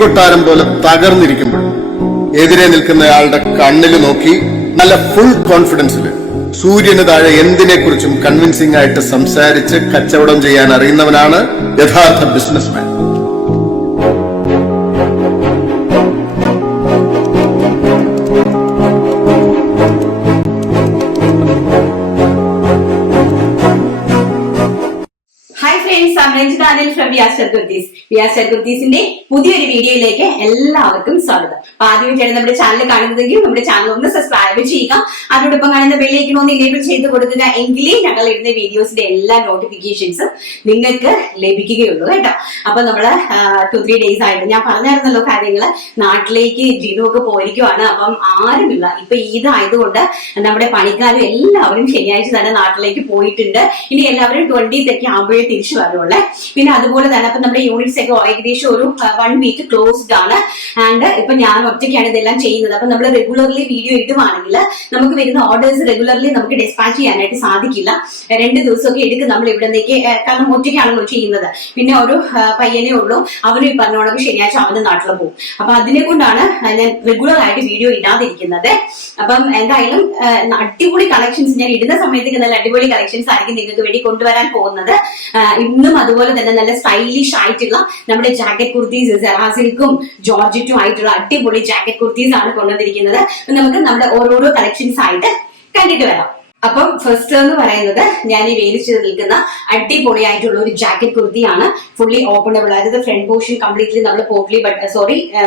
കൊട്ടാരം പോലെ തകർന്നിരിക്കുമ്പോൾ എതിരെ നിൽക്കുന്നയാളുടെ കണ്ണിൽ നോക്കി നല്ല ഫുൾ കോൺഫിഡൻസിൽ സൂര്യന് താഴെ എന്തിനെക്കുറിച്ചും കൺവിൻസിംഗ് ആയിട്ട് സംസാരിച്ച് കച്ചവടം ചെയ്യാൻ അറിയുന്നവനാണ് യഥാർത്ഥ ബിസിനസ്മാൻ. ിന്റെ പുതിയൊരു വീഡിയോയിലേക്ക് എല്ലാവർക്കും സ്വാഗതം. ആദ്യമായിട്ടാണ് നമ്മുടെ ചാനൽ കാണുന്നതെങ്കിൽ നമ്മുടെ ചാനൽ ഒന്ന് സബ്സ്ക്രൈബ് ചെയ്യുക. അതോടൊപ്പം കാണുന്ന ബെല്ലൈക്കൺ ഒന്ന് എനേബിൾ ചെയ്ത് കൊടുക്കുക. എങ്കിലേ ഞങ്ങൾ ഇടുന്ന വീഡിയോസിന്റെ എല്ലാ നോട്ടിഫിക്കേഷൻസും നിങ്ങൾക്ക് ലഭിക്കുകയുള്ളൂ കേട്ടോ. അപ്പൊ നമ്മള് 2-3 days ആയിട്ട് ഞാൻ പറഞ്ഞായിരുന്നല്ലോ കാര്യങ്ങള്. നാട്ടിലേക്ക് ജീവനൊക്കെ പോയിരിക്കുവാണ്. അപ്പം ആരുമില്ല. ഇപ്പൊ ഈദ് ആയതുകൊണ്ട് നമ്മുടെ പണിക്കാരും എല്ലാവരും ശനിയാഴ്ച തന്നെ നാട്ടിലേക്ക് പോയിട്ടുണ്ട്. ഇനി എല്ലാവരും 20th ഒക്കെ ആകുമ്പോഴേ തിരിച്ചു വരുള്ളേ. പിന്നെ അതുപോലെ തന്നെ അപ്പൊ നമ്മുടെ യൂണിറ്റ്സ് ഒക്കെ ഏകദേശം ഒരു 1 week ക്ലോസ്ഡ് ആണ്. ആൻഡ് ഇപ്പൊ ഞാൻ ഒറ്റയ്ക്കാണ് ഇതെല്ലാം ചെയ്യുന്നത്. അപ്പൊ നമ്മൾ റെഗുലർലി വീഡിയോ ഇടുവാണെങ്കിൽ നമുക്ക് വരുന്ന ഓർഡേഴ്സ് റെഗുലർലി നമുക്ക് ഡിസ്പാച്ച് ചെയ്യാനായിട്ട് സാധിക്കില്ല. 2 ദിവസമൊക്കെ എടുക്കും നമ്മൾ ഇവിടേക്ക്. കാരണം ഒറ്റയ്ക്കാണല്ലോ ചെയ്യുന്നത്. പിന്നെ ഒരു പയ്യനേ ഉള്ളൂ. അവനും ഈ പറഞ്ഞോളൊക്കെ ശനിയാഴ്ച അവന്റെ നാട്ടിൽ പോകും. അപ്പൊ അതിനെ കൊണ്ടാണ് ഞാൻ റെഗുലർ ആയിട്ട് വീഡിയോ ഇടാതിരിക്കുന്നത്. അപ്പം എന്തായാലും അടിപൊളി കളക്ഷൻസ് ഞാൻ ഇടുന്ന സമയത്തേക്ക് നല്ല അടിപൊളി കളക്ഷൻസ് ആയിരിക്കും നിങ്ങൾക്ക് വേണ്ടി കൊണ്ടുവരാൻ പോകുന്നത്. ഇന്നും അതുപോലെ തന്നെ നല്ല സ്റ്റൈലിഷ് ആയിട്ടുള്ള നമ്മുടെ ജാക്കറ്റ് കുർത്തീസ്, സെറാ സിൽക്കും ജോർജറ്റും ആയിട്ടുള്ള അടിപൊളി ജാക്കറ്റ് കുർത്തീസ് ആണ് കൊണ്ടുവന്നിരിക്കുന്നത്. നമുക്ക് നമ്മുടെ ഓരോരോ കളക്ഷൻസ് ആയിട്ട് കണ്ടിട്ട് വരാം. അപ്പം ഫസ്റ്റ് എന്ന് പറയുന്നത് ഞാൻ ഈ വേലിച്ച് നിൽക്കുന്ന അടിപൊളിയായിട്ടുള്ള ഒരു ജാക്കറ്റ് കുർത്തിയാണ്. Fully openable. അതായത് ഫ്രണ്ട് പോർഷൻ കംപ്ലീറ്റ്ലി നമ്മൾ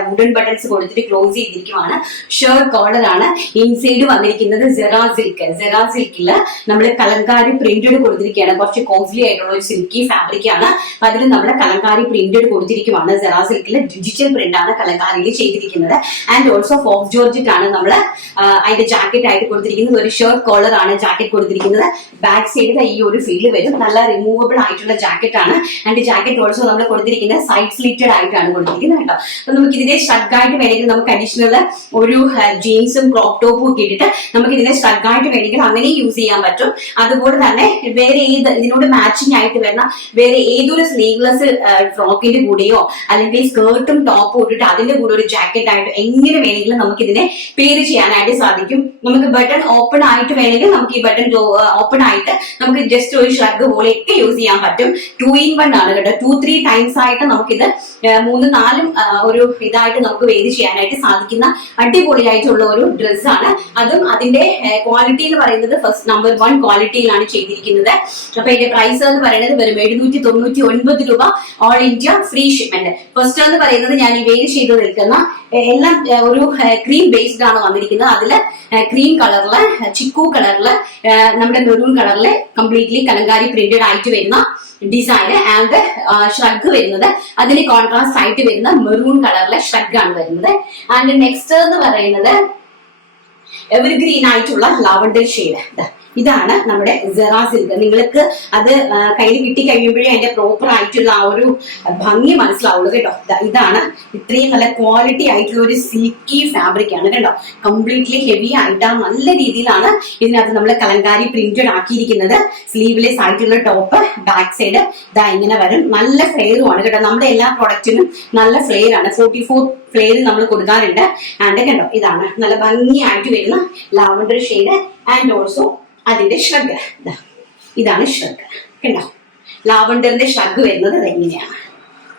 വുഡൻ ബട്ടൺസ് കൊടുത്തിട്ട് ക്ലോസ് ചെയ്തിരിക്കുവാണ്. ഷർട്ട് കോളർ ആണ്. ഇൻസൈഡ് വന്നിരിക്കുന്നത് സെറാ സിൽക്കില് നമ്മൾ കലങ്കാരി പ്രിന്റഡ് കൊടുത്തിരിക്കുകയാണ്. കുറച്ച് കോസ്റ്റ്ലി ആയിട്ടുള്ള ഒരു സിൽക്കി ഫാബ്രിക് ആണ്. അതിൽ നമ്മൾ കലങ്കാരി പ്രിന്റഡ് കൊടുത്തിരിക്കുവാണ്. സെറാ സിൽക്കില് ഡിജിറ്റൽ പ്രിന്റ് ആണ് കലങ്കാരിയിൽ ചെയ്തിരിക്കുന്നത്. ആൻഡ് ഓൾസോ ഫോക്സ് ജോർജറ്റ് ആണ് നമ്മൾ അതിന്റെ ജാക്കറ്റ് ആയിട്ട് കൊടുത്തിരിക്കുന്നത്. ഒരു ഷർട്ട് കോളർ ആണ് ജാക്കറ്റ് കൊടുത്തിരിക്കുന്നത്. ബാക്ക് സൈഡിൽ ഈ ഒരു ഫീൽഡ് വരും. നല്ല റിമൂവബിൾ ആയിട്ടുള്ള ജാക്കറ്റ് ആണ്. ആൻഡ് ജാക്കറ്റ് ഓൾസോ നമ്മൾ കൊടുത്തിരിക്കുന്നത് സൈഡ് സ്ലിറ്റഡ് ആയിട്ടാണ് കൊടുത്തിരിക്കുന്നത് കേട്ടോ. അപ്പൊ നമുക്ക് ഇതിനെ ഷർട്ടായിട്ട് വേണമെങ്കിൽ നമുക്ക് അഡീഷണൽ ഒരു ജീൻസും ക്രോപ്പ് ടോപ്പും ഒക്കെ ഇട്ടിട്ട് നമുക്ക് ഇതിനെ ഷർട്ടായിട്ട് വേണമെങ്കിൽ അങ്ങനെ യൂസ് ചെയ്യാൻ പറ്റും. അതുപോലെ തന്നെ വേറെ ഇതിനോട് മാച്ചിങ് ആയിട്ട് വരുന്ന വേറെ ഏതൊരു സ്ലീവ്ലെസ് ഫ്രോക്കിന്റെ കൂടെയോ അല്ലെങ്കിൽ സ്കേർട്ടും ടോപ്പും ഇട്ടിട്ട് അതിന്റെ കൂടെ ഒരു ജാക്കറ്റ് ആയിട്ട് എങ്ങനെ വേണമെങ്കിലും നമുക്ക് ഇതിനെ പെയർ ചെയ്യാനായിട്ട് സാധിക്കും. നമുക്ക് ബട്ടൺ ഓപ്പൺ ആയിട്ട് വേണമെങ്കിൽ നമുക്ക് ഈ ബട്ടൺ ഓപ്പൺ ആയിട്ട് നമുക്ക് ജസ്റ്റ് ഒരു ഷ്രഗ് പോലെയൊക്കെ യൂസ് ചെയ്യാൻ പറ്റും. 2-in-1 ആണ് കേട്ടോ. 2-3 ടൈംസ് ആയിട്ട് നമുക്കിത് 3-4 ഒരു ഇതായിട്ട് നമുക്ക് വേരി ചെയ്യാനായിട്ട് സാധിക്കുന്ന അടിപൊളിയായിട്ടുള്ള ഒരു ഡ്രസ്സാണ്. അതും അതിന്റെ ക്വാളിറ്റി എന്ന് പറയുന്നത് ഫസ്റ്റ് നമ്പർ 1 ക്വാളിറ്റിയിലാണ് ചെയ്തിരിക്കുന്നത്. അപ്പൊ ഇതിന്റെ പ്രൈസ് എന്ന് പറയുന്നത് വെറും 799 രൂപ. All India free shipment. First എന്ന് പറയുന്നത് ഞാൻ ഈ വേരി ചെയ്ത് നിൽക്കുന്ന എല്ലാം ഒരു ക്രീം ബേസ്ഡ് ആണ് വന്നിരിക്കുന്നത്. അതില് ക്രീം കളറില്, ചിക്കു കളറില്, നമ്മുടെ മെറൂൺ കളറില് കംപ്ലീറ്റ്ലി കലങ്കാരി പ്രിന്റഡ് ആയിട്ട് വരുന്ന ഡിസൈൻ. ആൻഡ് ഷ്രഗ് വരുന്നത് അതിന് കോൺട്രാസ്റ്റ് ആയിട്ട് വരുന്ന മെറൂൺ കളറിലെ ഷ്രഗ് ആണ് വരുന്നത്. ആൻഡ് നെക്സ്റ്റ് എന്ന് പറയുന്നത് എവർഗ്രീൻ ആയിട്ടുള്ള ലാവണ്ടർ ഷെയ്ഡ്. ഇതാണ് നമ്മുടെ സെറാ സിൽക്ക്. നിങ്ങൾക്ക് അത് കയ്യിൽ കിട്ടി കഴിയുമ്പോഴേ അതിന്റെ പ്രോപ്പർ ആയിട്ടുള്ള ആ ഒരു ഭംഗി മനസ്സിലാവുള്ളൂ കേട്ടോ. ഇതാണ് ഇത്രയും നല്ല ക്വാളിറ്റി ആയിട്ടുള്ള ഒരു സിൽക്കി ഫാബ്രിക് ആണ് കേട്ടോ. കംപ്ലീറ്റ്ലി ഹെവി ആയിട്ട് നല്ല രീതിയിലാണ് ഇതിനകത്ത് നമ്മൾ കലങ്കാരി പ്രിന്റഡ് ആക്കിയിരിക്കുന്നത്. സ്ലീവ്ലെസ് ആയിട്ടുള്ള ടോപ്പ്, ബാക്ക് സൈഡ് ഇതാ ഇങ്ങനെ വരും. നല്ല ഫ്ലെയറുമാണ് കേട്ടോ. നമ്മുടെ എല്ലാ പ്രൊഡക്റ്റിനും നല്ല ഫ്ലെയർ ആണ്. 44 ഫ്ലെയർ നമ്മൾ കൊടുക്കാറുണ്ട്. ആൻഡ് കണ്ടോ ഇതാണ് നല്ല ഭംഗിയായിട്ട് വരുന്ന ലാവണ്ടർ ഷെയ്ഡ്. ആൻഡ് ഓൾസോ അതിന്റെ ഷ്രഗ് ഇതാണ് ഷ്രഗ് കണ്ടോ. ലാവണ്ടറിന്റെ ഷ്രഗ് വരുന്നത് എങ്ങനെയാണ്.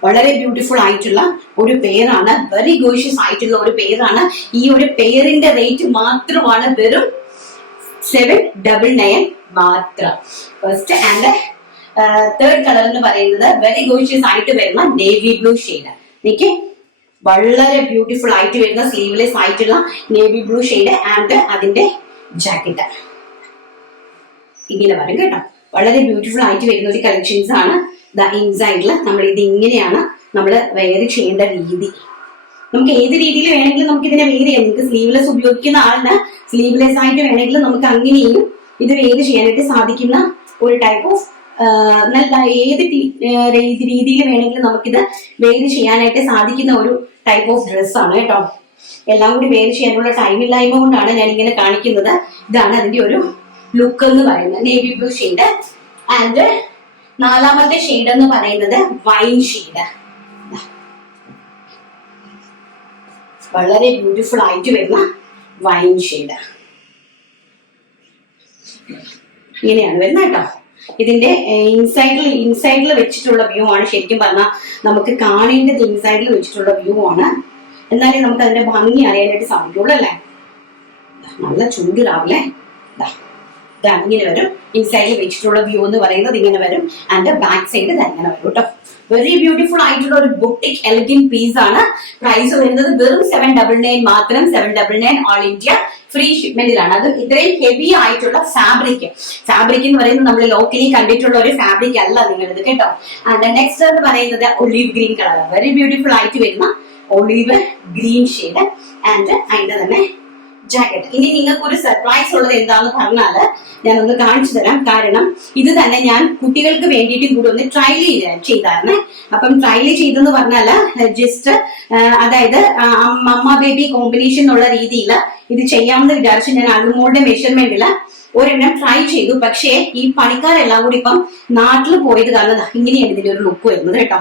വളരെ ബ്യൂട്ടിഫുൾ ആയിട്ടുള്ള ഒരു പെയറാണ്. വെരി ഗോഷ്യസ് ആയിട്ടുള്ള ഒരു പെയറാണ്. ഈ ഒരു പെയറിന്റെ റേറ്റ് മാത്രമാണ് വെറും 799 മാത്രം. ഫസ്റ്റ് ആൻഡ് തേർഡ് കളർ എന്ന് പറയുന്നത് വെരി ഗോഷ്യസ് ആയിട്ട് വരുന്ന നേവി ബ്ലൂ ഷെയ്ഡ്. എനിക്ക് വളരെ ബ്യൂട്ടിഫുൾ ആയിട്ട് വരുന്ന സ്ലീവ്ലെസ് ആയിട്ടുള്ള നേവി ബ്ലൂ ഷെയ്ഡ്. ആൻഡ് അതിന്റെ ജാക്കറ്റ് ഇങ്ങനെ വരും കേട്ടോ. വളരെ ബ്യൂട്ടിഫുൾ ആയിട്ട് വരുന്ന ഒരു കളക്ഷൻസ് ആണ്. ഇൻസൈഡില് നമ്മൾ ഇത് ഇങ്ങനെയാണ് നമ്മൾ വെയർ ചെയ്യേണ്ട രീതി. നമുക്ക് ഏത് രീതിയിൽ വേണമെങ്കിലും നമുക്ക് ഇതിനെ വെയർ ചെയ്യാം. നിങ്ങൾക്ക് സ്ലീവ്ലെസ് ഉപയോഗിക്കുന്ന ആളിന് സ്ലീവ്ലെസ് ആയിട്ട് വേണമെങ്കിൽ നമുക്ക് അങ്ങനെയും ഇത് വെയർ ചെയ്യാനായിട്ട് സാധിക്കുന്ന ഒരു ടൈപ്പ് ഓഫ് നല്ല ഏത് രീതിയിൽ വേണമെങ്കിലും നമുക്കിത് വെയർ ചെയ്യാനായിട്ട് സാധിക്കുന്ന ഒരു ടൈപ്പ് ഓഫ് ഡ്രസ്സാണ് കേട്ടോ. എല്ലാം കൂടി വെയർ ചെയ്യാനുള്ള ടൈമില്ലായ്മ കൊണ്ടാണ് ഞാൻ ഇങ്ങനെ കാണിക്കുന്നത്. ഇതാണ് അതിന്റെ ഒരു ലുക്ക് എന്ന് പറയുന്നത്. Navy blue shade. ആൻഡ് 4ാമത്തെ ഷെയ്ഡ് എന്ന് പറയുന്നത് വൈൻ ഷെയ്ഡ്. വളരെ ബ്യൂട്ടിഫുൾ ആയിട്ട് വരുന്ന വൈൻ ഷെയ്ഡ് ഇങ്ങനെയാണ് വരുന്നത് കേട്ടോ. ഇതിന്റെ ഇൻസൈഡിൽ വെച്ചിട്ടുള്ള വ്യൂ ആണ്. ശരിക്കും പറഞ്ഞാൽ നമുക്ക് കാണേണ്ടത് ഇൻസൈഡിൽ വെച്ചിട്ടുള്ള വ്യൂ ആണ്. എന്നാലേ നമുക്ക് അതിന്റെ ഭംഗി അറിയാനായിട്ട് സാധിക്കുള്ളൂ അല്ലേ. നല്ല ചൂട് രാവിലെ ഇതാണ് ഇങ്ങനെ വരും. ഇൻസൈഡിൽ വെച്ചിട്ടുള്ള വ്യൂ എന്ന് പറയുന്നത് ഇങ്ങനെ വരും. ആൻഡ് ബാക്ക് സൈഡ് ഇങ്ങനെ വരും കേട്ടോ. വെരി ബ്യൂട്ടിഫുൾ ആയിട്ടുള്ള ഒരു ബുട്ടിക് എലഗന്റ് പീസ് ആണ്. പ്രൈസ് വരുന്നത് വെറും 799 മാത്രം. 799 ഓൾ ഇന്ത്യ ഫ്രീ ഷിപ്മെന്റിലാണ്. അത് ഇത്രയും ഹെവി ആയിട്ടുള്ള ഫാബ്രിക് എന്ന് പറയുന്നത് നമ്മൾ ലോക്കലി കണ്ടിട്ടുള്ള ഒരു ഫാബ്രിക് അല്ല നിങ്ങളിത് കേട്ടോ. ആൻഡ് നെക്സ്റ്റ് എന്ന് പറയുന്നത് olive green colour. Very beautiful ആയിട്ട് വരുന്ന ഒലീവ് ഗ്രീൻ ഷെയ്ഡ് ആൻഡ് അതിന്റെ തന്നെ ജാക്കറ്റ്. ഇനി നിങ്ങൾക്ക് ഒരു സർപ്രൈസ് ഉള്ളത് എന്താന്ന് പറഞ്ഞാല് ഞാനൊന്ന് കാണിച്ചു തരാം. കാരണം ഇത് തന്നെ ഞാൻ കുട്ടികൾക്ക് വേണ്ടിയിട്ടും കൂടി ഒന്ന് ട്രയൽ ചെയ്തായിരുന്നേ. അപ്പം ട്രയൽ ചെയ്തെന്ന് പറഞ്ഞാല് ജസ്റ്റ് അതായത് മമ്മ ബേബി കോമ്പിനേഷൻ എന്നുള്ള രീതിയിൽ ഇത് ചെയ്യാമെന്ന് വിചാരിച്ചു ഞാൻ അല്ലുമോളുടെ മെഷർമെന്റില് ഒരെണ്ണം ട്രൈ ചെയ്തു. പക്ഷേ ഈ പണിക്കാരെല്ലാം കൂടി ഇപ്പം നാട്ടിൽ പോയത് കാരണം ഇങ്ങനെയാണ് ഇതിന്റെ ഒരു ലുക്ക് വരുന്നത് കേട്ടോ.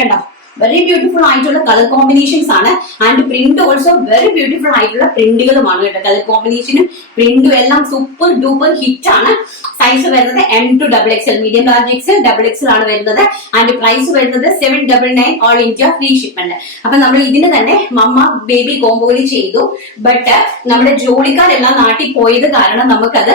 കണ്ടോ, വെരി ബ്യൂട്ടിഫുൾ ആയിട്ടുള്ള കളർ കോമ്പിനേഷൻസ് ആണ്. And print also very beautiful ആയിട്ടുള്ള പ്രിന്റുകളുമാണ് കേട്ടോ. കളർ കോമ്പിനേഷനും പ്രിന്റും എല്ലാം സൂപ്പർ ഡൂപ്പർ ഹിറ്റ് ആണ്. സൈസ് വരുന്നത് M to XXL, medium large XL, XXL ആണ് വരുന്നത്. ആൻഡ് പ്രൈസ് വരുന്നത് 799 ഓൾ ഇന്ത്യ ഫ്രീ ഷിപ്മെന്റ്. അപ്പൊ നമ്മൾ ഇതിന് തന്നെ മമ്മ ബേബി കോമ്പോയിൽ ചെയ്തു. ബട്ട് നമ്മുടെ ജോലിക്കാരെല്ലാം നാട്ടിൽ പോയത് കാരണം നമുക്കത്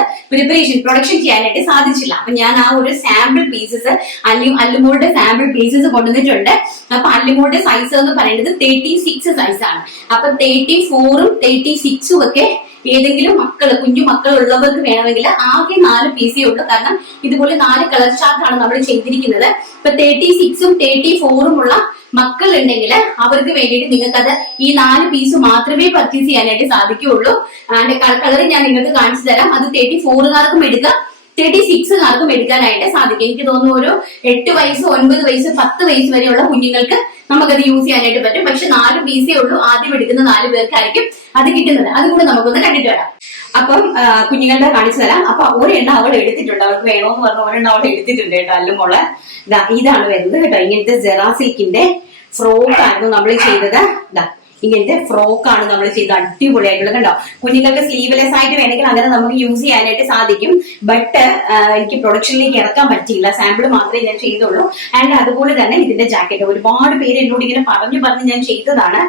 പ്രൊഡക്ഷൻ ചെയ്യാനായിട്ട് സാധിച്ചില്ല. അപ്പൊ ഞാൻ ആ ഒരു സാമ്പിൾ പീസസ് അല്ലുമോളുടെ സാമ്പിൾ പീസസ് കൊണ്ടുവന്നിട്ടുണ്ട്. അപ്പൊ അല്ലുമോളുടെ സൈസ് എന്ന് പറയുന്നത് 36 സൈസ് ആണ്. അപ്പൊ 34ഉം 36ഉം ഒക്കെ ഏതെങ്കിലും കുഞ്ഞു മക്കൾ ഉള്ളവർക്ക് വേണമെങ്കിൽ ആകെ 4 പീസേ ഉള്ളൂ. കാരണം ഇതുപോലെ 4 കളർ ചാർട്ടാണ് നമ്മൾ ചെയ്തിരിക്കുന്നത്. ഇപ്പൊ 36ഉം 34ഉം ഉള്ള മക്കൾ ഉണ്ടെങ്കിൽ അവർക്ക് വേണ്ടിയിട്ട് നിങ്ങൾക്ക് അത് ഈ 4 പീസ് മാത്രമേ പർച്ചേസ് ചെയ്യാനായിട്ട് സാധിക്കുകയുള്ളൂ. ആൻഡ് കളർ ഞാൻ നിങ്ങൾക്ക് കാണിച്ചു തരാം. അത് 34കാർക്കും എടുക്കാം, 36കാർക്കും എടുക്കാനായിട്ട് സാധിക്കും. എനിക്ക് തോന്നുന്നു ഒരു 8 വയസ്സ് 9 വയസ്സ് 10 വയസ്സ് വരെയുള്ള കുഞ്ഞുങ്ങൾക്ക് നമുക്കത് യൂസ് ചെയ്യാനായിട്ട് പറ്റും. പക്ഷെ 4 പീസേ ഉള്ളൂ. ആദ്യം എടുക്കുന്ന 4 പേർക്കായിരിക്കും അത് കിട്ടുന്നത്. അതുകൂടെ നമുക്കൊന്ന് കണ്ടിട്ട് വരാം. അപ്പം കുഞ്ഞുങ്ങളുടെ കാണിച്ചു തരാം. അപ്പൊ ഒരെണ്ണം അവൾ എടുത്തിട്ടുണ്ട്. അവൾക്ക് വേണോന്ന് പറഞ്ഞ ഒരെണ്ണം അവൾ എടുത്തിട്ടുണ്ട് കേട്ടോ. അല്ലുമോള് ഇതാണ് വരുന്നത് കേട്ടോ. ഇങ്ങനത്തെ ജെറാ സിൽക്കിന്റെ ഫ്രോക്ക് ആയിരുന്നു നമ്മൾ ചെയ്തത്. ഇങ്ങനത്തെ ഫ്രോക്കാണ് നമ്മൾ ചെയ്ത് അടിപൊളിയായിട്ടുള്ളത് കണ്ടോ. കുഞ്ഞുങ്ങൾക്ക് സ്ലീവ്ലെസ് ആയിട്ട് വേണമെങ്കിൽ അങ്ങനെ നമുക്ക് യൂസ് ചെയ്യാനായിട്ട് സാധിക്കും. ബട്ട് എനിക്ക് പ്രൊഡക്ഷനിലേക്ക് ഇറക്കാൻ പറ്റിയില്ല. സാമ്പിൾ മാത്രമേ ഞാൻ ചെയ്തുള്ളൂ. ആൻഡ് അതുപോലെ തന്നെ ഇതിന്റെ ജാക്കറ്റ് ഒരുപാട് പേര് എന്നോട് ഇങ്ങനെ പറഞ്ഞു ഞാൻ ചെയ്തതാണ്.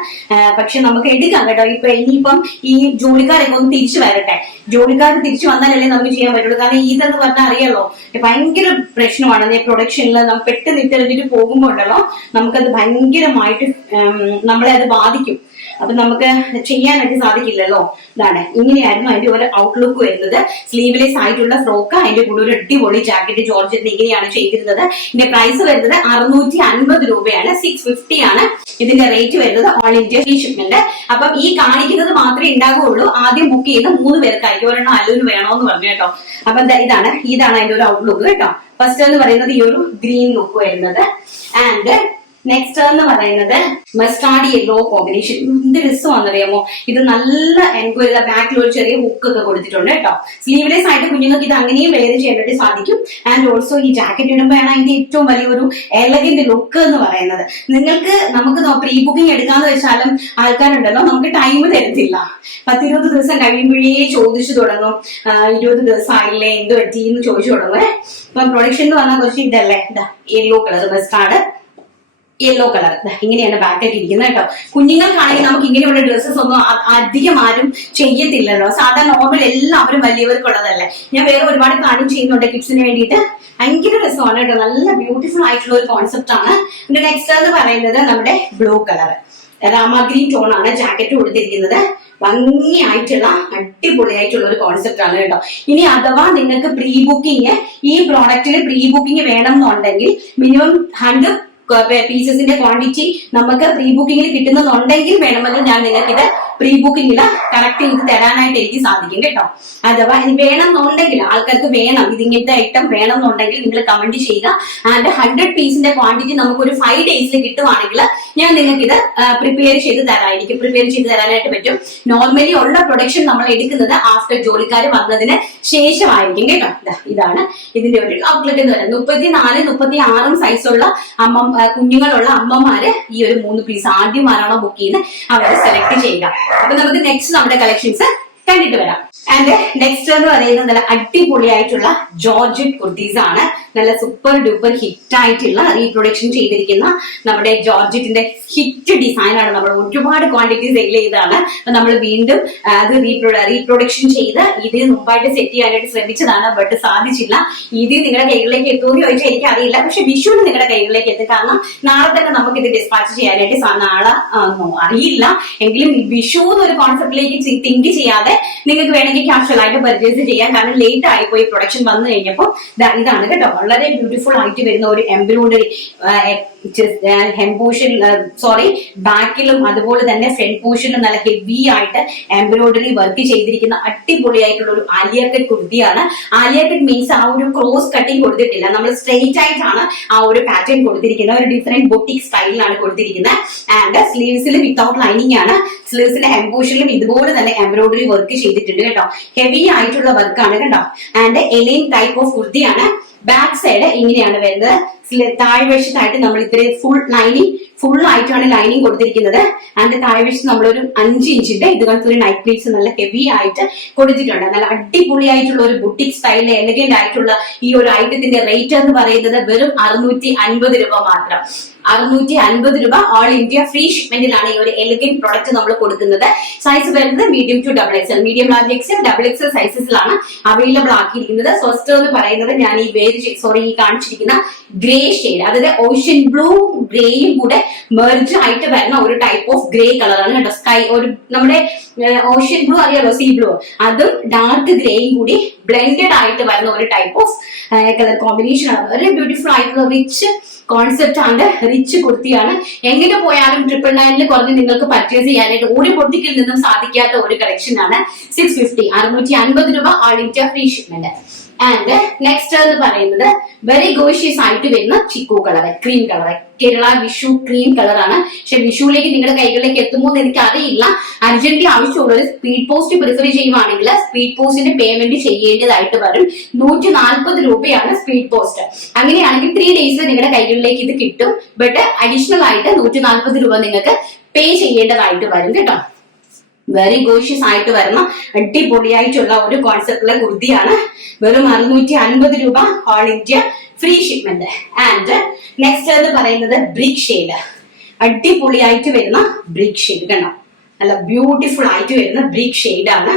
പക്ഷെ നമുക്ക് എടുക്കാം കേട്ടോ. ഇനിയിപ്പം ഈ ജോലിക്കാരൊക്കെ ഒന്ന് തിരിച്ചു വരട്ടെ. ജോലിക്കാർ തിരിച്ചു വന്നാലല്ലേ നമുക്ക് ചെയ്യാൻ പറ്റുള്ളൂ. കാരണം ഇതെന്ന് പറഞ്ഞാൽ അറിയാലോ ഭയങ്കര പ്രശ്നമാണ് പ്രൊഡക്ഷനിൽ. നമ്മൾ പെട്ടെന്ന് ഇട്ടെറിഞ്ഞിട്ട് പോകുമ്പോൾ ഉണ്ടല്ലോ നമുക്കത് ഭയങ്കരമായിട്ട് നമ്മളെ അത് ബാധിക്കും. അപ്പൊ നമുക്ക് ചെയ്യാനായിട്ട് സാധിക്കില്ലല്ലോ. ഇതാണ് ഇങ്ങനെയായിരുന്നു അതിന്റെ ഒരു ഔട്ട്ലുക്ക് വരുന്നത്. സ്ലീവ്ലെസ് ആയിട്ടുള്ള ഫ്രോക്ക്, അതിന്റെ കൂടെ ഒരു അടിപൊളി ജാക്കറ്റ് ജോർജറ്റ് ഇങ്ങനെയാണ് ചെയ്തിരുന്നത്. ഇതിന്റെ പ്രൈസ് വരുന്നത് 650 രൂപയാണ്. 650 ആണ് ഇതിന്റെ റേറ്റ് വരുന്നത് ഓൾ ഇന്ത്യ ഫ്രീ ഷിപ്മെന്റ്. അപ്പം ഈ കാണിക്കുന്നത് മാത്രമേ ഉണ്ടാകുള്ളൂ. ആദ്യം ബുക്ക് ചെയ്യുന്ന 3 പേർക്കായിരിക്കും. ഒരെണ്ണം അല്ലുവിന് വേണോന്ന് പറഞ്ഞു കേട്ടോ. അപ്പൊ ഇതാണ് അതിന്റെ ഒരു ഔട്ട്ലുക്ക് കേട്ടോ. ഫസ്റ്റ് എന്ന് പറയുന്നത് ഈ ഒരു ഗ്രീൻ ലുക്ക് വരുന്നത്. ആൻഡ് നെക്സ്റ്റ് എന്ന് പറയുന്നത് മസ്റ്റാർഡ് യെല്ലോ കോമ്പിനേഷൻ. എന്ത് രസമാണെന്നറിയാമോ. ഇത് നല്ല എൻക്വയറി ബാക്കിൽ ഒരു ചെറിയ ഹുക്ക് ഒക്കെ കൊടുത്തിട്ടുണ്ട് കേട്ടോ. സ്ലീവ്ലെസ് ആയിട്ട് കുഞ്ഞുങ്ങൾക്ക് ഇത് അങ്ങനെയും വെയർ ചെയ്യാനായിട്ട് സാധിക്കും. ആൻഡ് ഓൾസോ ഈ ജാക്കറ്റ് ഇടുമ്പോഴാണ് അതിന്റെ ഏറ്റവും വലിയൊരു എലഗന്റ് ലുക്ക് എന്ന് പറയുന്നത്. നമുക്ക് പ്രീ ബുക്കിംഗ് എടുക്കാന്ന് വെച്ചാലും ആൾക്കാരുണ്ടല്ലോ നമുക്ക് ടൈം തരത്തില്ല. 10-20 ദിവസം കഴിയുമ്പോഴേ ചോദിച്ചു തുടങ്ങും. 20 ദിവസം ആയില്ലേ എന്ത് പറ്റി എന്ന് ചോദിച്ചു തുടങ്ങും. ഇപ്പം പ്രൊഡക്ഷൻ എന്ന് പറഞ്ഞാൽ കുറച്ച് ഇതല്ലേ yellow colour mustard yellow colour ഇങ്ങനെയാണ് ബാക്കൊക്കെ ഇരിക്കുന്നത് കേട്ടോ. കുഞ്ഞുങ്ങൾക്കാണെങ്കിൽ നമുക്ക് ഇങ്ങനെയുള്ള ഡ്രസ്സസ് ഒന്നും അധികം ആരും ചെയ്യത്തില്ലല്ലോ. സാധാരണ നോർമൽ എല്ലാവരും വലിയവർക്കുള്ളതല്ലേ. ഞാൻ വേറെ ഒരുപാട് കാര്യം ചെയ്യുന്നുണ്ട് കിഡ്സിന് വേണ്ടിയിട്ട്. ഭയങ്കര രസമാണ് കേട്ടോ. നല്ല ബ്യൂട്ടിഫുൾ ആയിട്ടുള്ള ഒരു കോൺസെപ്റ്റ് ആണ്. പിന്നെ നെക്സ്റ്റ് എന്ന് പറയുന്നത് നമ്മുടെ blue colour Rama green tone ആണ് ജാക്കറ്റ് കൊടുത്തിരിക്കുന്നത്. ഭംഗിയായിട്ടുള്ള അടിപൊളിയായിട്ടുള്ള ഒരു കോൺസെപ്റ്റ് ആണ് കേട്ടോ. ഇനി അഥവാ നിങ്ങൾക്ക് പ്രീ ബുക്കിംഗ് ഈ പ്രോഡക്റ്റിന് പ്രീ ബുക്കിംഗ് വേണം എന്നുണ്ടെങ്കിൽ മിനിമം 100 പീസസിന്റെ ക്വാണ്ടിറ്റി നമുക്ക് പ്രീ ബുക്കിംഗിൽ കിട്ടുന്നുണ്ടെങ്കിൽ വേണമെങ്കിൽ ഞാൻ നിങ്ങൾക്ക് ഇത് പ്രീ ബുക്കിംഗിൽ കറക്റ്റ് ചെയ്ത് തരാനായിട്ട് എനിക്ക് സാധിക്കും കേട്ടോ. അഥവാ ഇനി വേണമെന്നുണ്ടെങ്കിൽ ആൾക്കാർക്ക് വേണം ഇതിങ്ങനത്തെ ഐറ്റം വേണമെന്നുണ്ടെങ്കിൽ നിങ്ങൾ കമന്റ് ചെയ്യുക. ആൻഡ് 100 പീസിന്റെ ക്വാണ്ടിറ്റി നമുക്ക് ഒരു 5 ഡേയ്സിൽ കിട്ടുവാണെങ്കിൽ ഞാൻ നിങ്ങൾക്ക് ഇത് പ്രിപ്പയർ ചെയ്ത് തരാനായിട്ട് പറ്റും. നോർമലി ഉള്ള പ്രൊഡക്ഷൻ നമ്മൾ എടുക്കുന്നത് ആഫ്റ്റർ ജോലിക്കാർ വന്നതിന് ശേഷമായിരിക്കും കേട്ടോ. ഇതാണ് ഇതിന്റെ ഒരു ഔട്ട്ലെറ്റ് എന്ന് പറയുന്നത്. 34-36 സൈസുള്ള കുഞ്ഞുങ്ങളുള്ള അമ്മമാര് ഈ ഒരു 3 പീസ് ആദ്യം ആരാണോ ബുക്ക് ചെയ്യുന്നത് അവരെ സെലക്ട് ചെയ്യുക. അപ്പൊ നമുക്ക് നെക്സ്റ്റ് നമ്മുടെ കളക്ഷൻസ് കണ്ടിട്ട് വരാം. ആൻഡ് നെക്സ്റ്റ് എന്ന് പറയുന്നത് നല്ല അടിപൊളിയായിട്ടുള്ള ജോർജറ്റ് കുർത്തീസ് ആണ്. നല്ല സൂപ്പർ ഡൂപ്പർ ഹിറ്റ് ആയിട്ടുള്ള റീപ്രൊഡക്ഷൻ ചെയ്തിരിക്കുന്ന നമ്മുടെ ജോർജറ്റിന്റെ ഹിറ്റ് ഡിസൈൻ ആണ്. നമ്മൾ ഒരുപാട് ക്വാണ്ടിറ്റി സെയിൽ ചെയ്തതാണ്. നമ്മൾ വീണ്ടും അത് റീപ്രൊഡക്ഷൻ ചെയ്ത് ഇതിന് മുമ്പായിട്ട് സെറ്റ് ചെയ്യാനായിട്ട് ശ്രമിച്ചതാണ്. ബട്ട് സാധിച്ചില്ല. ഇത് നിങ്ങളുടെ കൈകളിലേക്ക് എത്തുമെന്ന് ചോദിച്ചാൽ എനിക്ക് അറിയില്ല. പക്ഷെ വിഷുവിന് നിങ്ങളുടെ കൈകളിലേക്ക് എത്തും. കാരണം നാളെ തന്നെ നമുക്ക് ഇത് ഡിസ്പാച്ച് ചെയ്യാനായിട്ട് നാളെ അറിയില്ല. എങ്കിലും വിഷു എന്നൊരു കോൺസെപ്റ്റിലേക്ക് തിങ്ക് ചെയ്യാതെ നിങ്ങൾക്ക് വേണമെങ്കിൽ കാഷ്വൽ ആയിട്ട് പർച്ചേസ് ചെയ്യാം. കാരണം ലേറ്റ് ആയിപ്പോയി പ്രൊഡക്ഷൻ വന്നു കഴിഞ്ഞപ്പോൾ ഇതാണ് കേട്ടോ. വളരെ ബ്യൂട്ടിഫുൾ ആയിട്ട് വരുന്ന ഒരു എംബ്രോയിഡറി ബാക്കിലും അതുപോലെ തന്നെ ഫ്രണ്ട് പോർഷനിലും നല്ല ഹെവി ആയിട്ട് എംബ്രോയിഡറി വർക്ക് ചെയ്തിരിക്കുന്ന അടിപൊളിയായിട്ടുള്ള ഒരു ആലിയ കട്ട് കുർത്തിയാണ്. ആലിയ കട്ട് മീൻസ് ആ ഒരു ക്രോസ് കട്ടിങ് കൊടുത്തിട്ടില്ല. നമ്മൾ സ്ട്രെയിറ്റ് ആയിട്ടാണ് ആ ഒരു പാറ്റേൺ കൊടുത്തിരിക്കുന്നത്. ഒരു ഡിഫറെന്റ് ബൊട്ടിക് സ്റ്റൈലിലാണ് കൊടുത്തിരിക്കുന്നത്. ആൻഡ് സ്ലീവ്സിൽ വിത്തൗട്ട് ലൈനിങ് ആണ്. സ്ലീവ്സിന്റെ ഹെം പോർഷനിലും ഇതുപോലെ തന്നെ എംബ്രോയിഡറി വർക്ക് ചെയ്തിട്ടുണ്ട് കേട്ടോ. ഹെവി ആയിട്ടുള്ള വർക്കാണ് കേട്ടോ. ആൻഡ് എലൈൻ ടൈപ്പ് ഓഫ് കുർത്തിയാണ്. ബാക്ക് സൈഡ് ഇങ്ങനെയാണ് വരുന്നത്. താഴ്വശത്തായിട്ട് നമ്മൾ ഇത്രയും ഫുൾ ആയിട്ടാണ് ലൈനിങ് കൊടുത്തിരിക്കുന്നത്. ആൻഡ് താഴ്വശത്ത് നമ്മളൊരു 5 ഇഞ്ചിന്റെ ഇതുപോലത്തെ ഒരു നൈറ്റ് പ്ലീറ്റ്സ് നല്ല ഹെവി ആയിട്ട് കൊടുത്തിട്ടുണ്ട്. നല്ല അടിപൊളിയായിട്ടുള്ള ഒരു ബുട്ടിക് സ്റ്റൈലിൽ എലഗന്റ് ആയിട്ടുള്ള ഈ ഒരു ഐറ്റത്തിന്റെ റേറ്റ് എന്ന് പറയുന്നത് വെറും 650 രൂപ മാത്രം. 650 രൂപ ഓൾ ഇന്ത്യ ഫ്രീ ഷിപ്മെന്റിലാണ് ഈ ഒരു എലഗന്റ് പ്രൊഡക്റ്റ് നമ്മൾ കൊടുക്കുന്നത്. സൈസ് വരുന്നത് medium to XXL, medium large XL, XXL സൈസസിലാണ് അവൈലബിൾ ആക്കിയിരിക്കുന്നത്. ഫസ്റ്റ് എന്ന് പറയുന്നത് ഞാൻ ഈ കാണിച്ചിരിക്കുന്ന ഗ്രേ ഷെയ്ഡ്, അതായത് ഓഷ്യൻ ബ്ലൂ ഗ്രേയും കൂടെ മെർജ് ആയിട്ട് വരുന്ന ഒരു ടൈപ്പ് ഓഫ് ഗ്രേ കളറാണ് കേട്ടോ. സ്കൈ ഒരു നമ്മുടെ ഓഷ്യൻ ബ്ലൂ അറിയാലോ, സീ ബ്ലൂ, അതും ഡാർക്ക് ഗ്രേയും കൂടി ബ്ലെൻഡഡ് ആയിട്ട് വരുന്ന ഒരു ടൈപ്പ് ഓഫ് കളർ കോമ്പിനേഷൻ ആണ്. വളരെ ബ്യൂട്ടിഫുൾ ആയിട്ടുള്ള റിച്ച് കോൺസെപ്റ്റ് ആണ്, റിച്ച് കുർത്തിയാണ്. എങ്ങനെ പോയാലും 999 കുറഞ്ഞ് നിങ്ങൾക്ക് പർച്ചേസ് ചെയ്യാനായിട്ട് ഒരു ബൊട്ടിക്കിൽ നിന്നും സാധിക്കാത്ത ഒരു കളക്ഷൻ ആണ്. 650, 650 രൂപ all India free shipment. And next എന്ന് പറയുന്നത് വെരി ഗോഷ്യസ് ആയിട്ട് വരുന്ന chikoo colour, cream colour, Kerala Vishu cream കളറാണ്. പക്ഷെ വിഷുവിലേക്ക് നിങ്ങളുടെ കൈകളിലേക്ക് എത്തുമോ എന്ന് എനിക്ക് അറിയില്ല. അർജന്റലി ആവശ്യമുള്ളവർ സ്പീഡ് പോസ്റ്റ് പ്രിഫർ ചെയ്യുവാണെങ്കിൽ സ്പീഡ് പോസ്റ്റിന്റെ പേയ്മെന്റ് ചെയ്യേണ്ടതായിട്ട് വരും. 140 രൂപയാണ് സ്പീഡ് പോസ്റ്റ്. അങ്ങനെയാണെങ്കിൽ 3 ഡേയ്സിൽ നിങ്ങളുടെ കൈകളിലേക്ക് ഇത് കിട്ടും. ബട്ട് അഡീഷണൽ ആയിട്ട് 140 രൂപ നിങ്ങൾക്ക് പേ ചെയ്യേണ്ടതായിട്ട് വരും കേട്ടോ. വെരി ഗോഷ്യസ് ആയിട്ട് വരുന്ന അടിപൊളിയായിട്ടുള്ള ഒരു കോൺസെപ്റ്റുള്ള കുർത്തിയാണ്. വെറും 650 രൂപ all India free shipment. And next എന്ന് പറയുന്നത് ബ്രിക്ക് ഷെയ്ഡ്, അടിപൊളിയായിട്ട് വരുന്ന ബ്രിക്ക് ഷെയ്ഡ് കണ്ടോ. നല്ല ബ്യൂട്ടിഫുൾ ആയിട്ട് വരുന്ന ബ്രിക്ക് ഷെയ്ഡ് ആണ്.